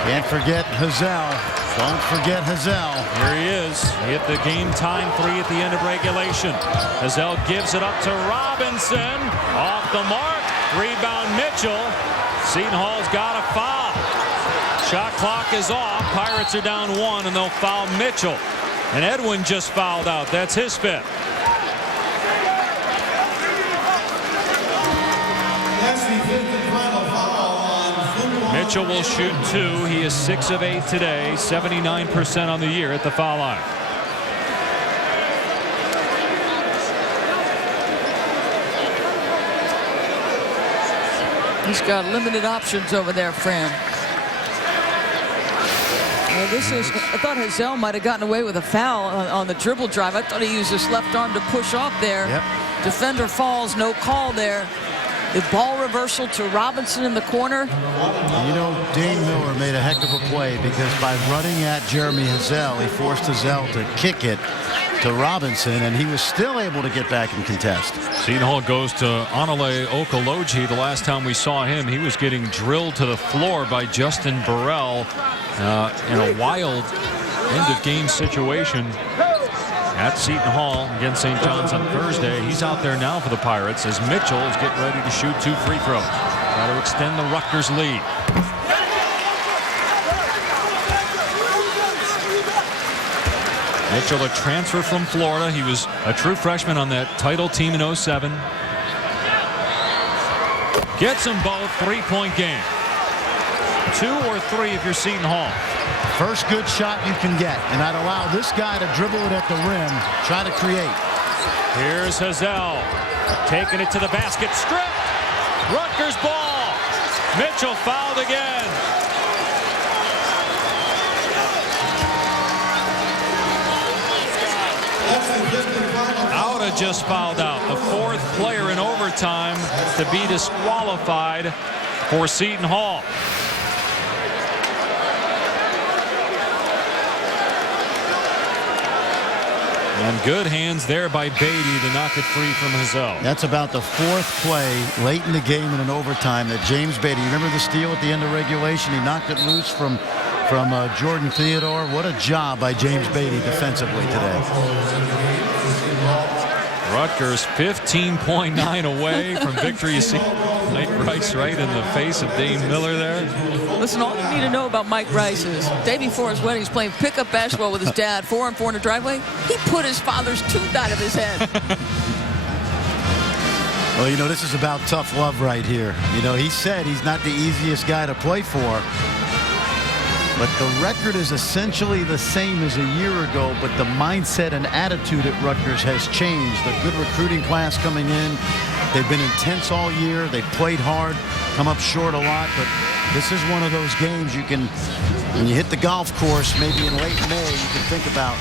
Can't forget Hazel. Don't forget Hazel. Here he is. He hit the game time 3 at the end of regulation. Hazel gives it up to Robinson. Off the mark. Rebound Mitchell. Seton Hall's got a foul. Shot clock is off. Pirates are down 1, and they'll foul Mitchell. And Edwin just fouled out. That's his 5th. Mitchell will shoot 2. He is 6 of 8 today, 79% on the year at the foul line. He's got limited options over there, Fran. Well, I thought Hazel might have gotten away with a foul on the dribble drive. I thought he used his left arm to push off there. Yep. Defender falls, no call there. The ball reversal to Robinson in the corner. You know, Dane Miller made a heck of a play because by running at Jeremy Hazel, he forced Hazel to kick it to Robinson, and he was still able to get back and contest. Seton Hall goes to Anale Okoloji. The last time we saw him, he was getting drilled to the floor by Justin Burrell in a wild end-of-game situation at Seton Hall against St. John's on Thursday. He's out there now for the Pirates as Mitchell is getting ready to shoot 2 free throws. Try to extend the Rutgers lead. Mitchell, a transfer from Florida. He was a true freshman on that title team in 07. Gets them both. 3-point game. 2 or 3 if you're Seton Hall. First good shot you can get, and I'd allow this guy to dribble it at the rim, try to create. Here's Hazel taking it to the basket, stripped. Rutgers ball. Mitchell fouled again. Auda just fouled out, the 4th player in overtime to be disqualified for Seton Hall. And good hands there by Beatty to knock it free from Hazel. That's about the 4th play late in the game in an overtime that James Beatty, you remember the steal at the end of regulation? He knocked it loose from Jordan Theodore. What a job by James Beatty defensively today. Rutgers 15.9 away from victory. You see Mike Rice right in the face of Dane Miller there. Listen, all you need to know about Mike Rice is day before his wedding, he's playing pickup basketball with his dad, 4-on-4 in the driveway. He put his father's tooth out of his head. Well, you know, this is about tough love right here. You know, he said he's not the easiest guy to play for. But the record is essentially the same as a year ago, but the mindset and attitude at Rutgers has changed. A good recruiting class coming in. They've been intense all year. They've played hard, come up short a lot, but this is one of those games you can, when you hit the golf course, maybe in late May, you can think about.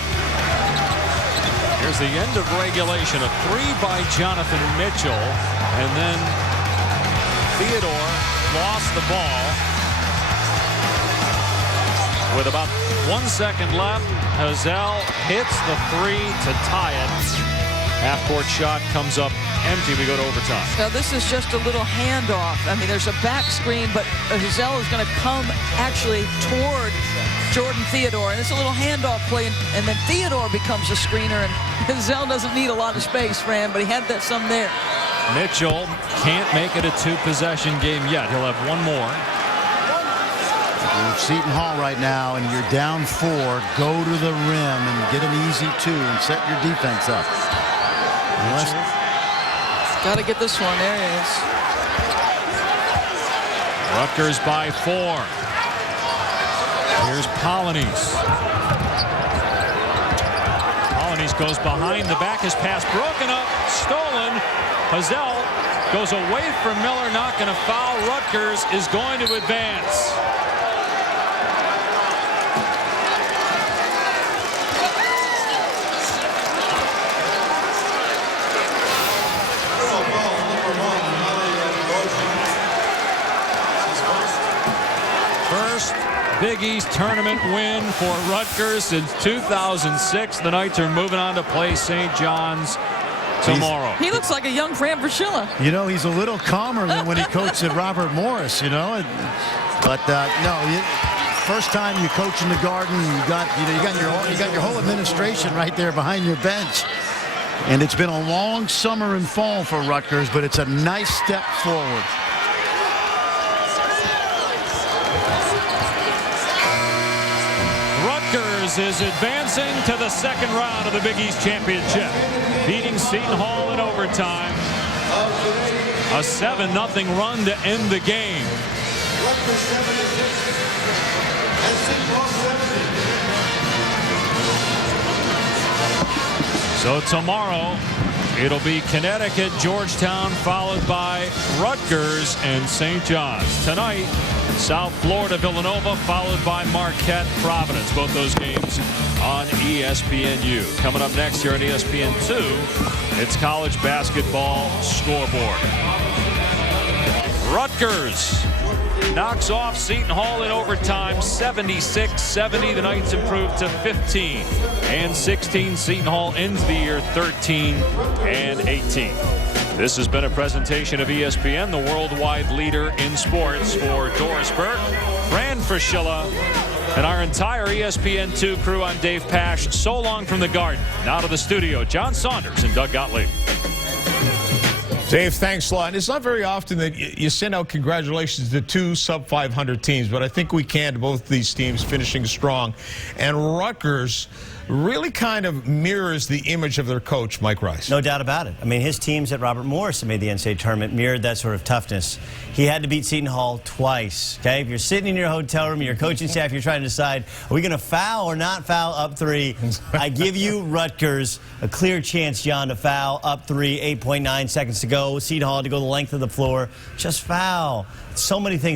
Here's the end of regulation. A 3 by Jonathan Mitchell, and then Theodore lost the ball. With about 1 second left, Hazel hits the 3 to tie it. Half-court shot comes up empty. We go to overtime. Now, this is just a little handoff. I mean, there's a back screen, but Hazel is going to come actually toward Jordan Theodore. And it's a little handoff play, and then Theodore becomes a screener, and Hazel doesn't need a lot of space, Fran, but he had that some there. Mitchell can't make it a 2-possession game yet. He'll have one more. You're Seton Hall right now, and you're down 4. Go to the rim and get an easy 2 and set your defense up. Got to get this one. There it is. Rutgers by 4. Here's Polynice. Polynice goes behind the back. His pass broken up, stolen. Hazel goes away from Miller, not going to foul. Rutgers is going to advance. First Big East tournament win for Rutgers since 2006. The Knights are moving on to play St. John's tomorrow. He looks like a young Fran Fraschilla. You know, he's a little calmer than when he coached at Robert Morris, you know. But no, first time you coach in the Garden, you got your whole administration right there behind your bench. And it's been a long summer and fall for Rutgers, but it's a nice step forward. Rutgers is advancing to the second round of the Big East Championship, beating Seton Hall in overtime. A 7-0 run to end the game. Rutgers 76 and Seton Hall 70. So tomorrow, it'll be Connecticut, Georgetown, followed by Rutgers and St. John's. Tonight, South Florida, Villanova, followed by Marquette, Providence. Both those games on ESPNU. Coming up next here on ESPN2, it's college basketball scoreboard. Rutgers knocks off Seton Hall in overtime, 76-70. The Knights improved to 15-16. Seton Hall ends the year 13-18. This has been a presentation of ESPN, the worldwide leader in sports. For Doris Burke, Fran Fraschilla, and our entire ESPN2 crew, I'm Dave Pasch. So long from the Garden. Now to the studio, John Saunders and Doug Gottlieb. Dave, thanks a lot. It's not very often that you send out congratulations to 2 sub-500 teams, but I think we can to both these teams finishing strong. And Rutgers really kind of mirrors the image of their coach, Mike Rice. No doubt about it. I mean, his teams at Robert Morris that made the NCAA tournament mirrored that sort of toughness. He had to beat Seton Hall twice, okay? If you're sitting in your hotel room, your coaching staff, you're trying to decide, are we going to foul or not foul up 3? I give you Rutgers a clear chance, John, to foul up 3, 8.9 seconds to go. Seton Hall to go the length of the floor. Just foul. So many things.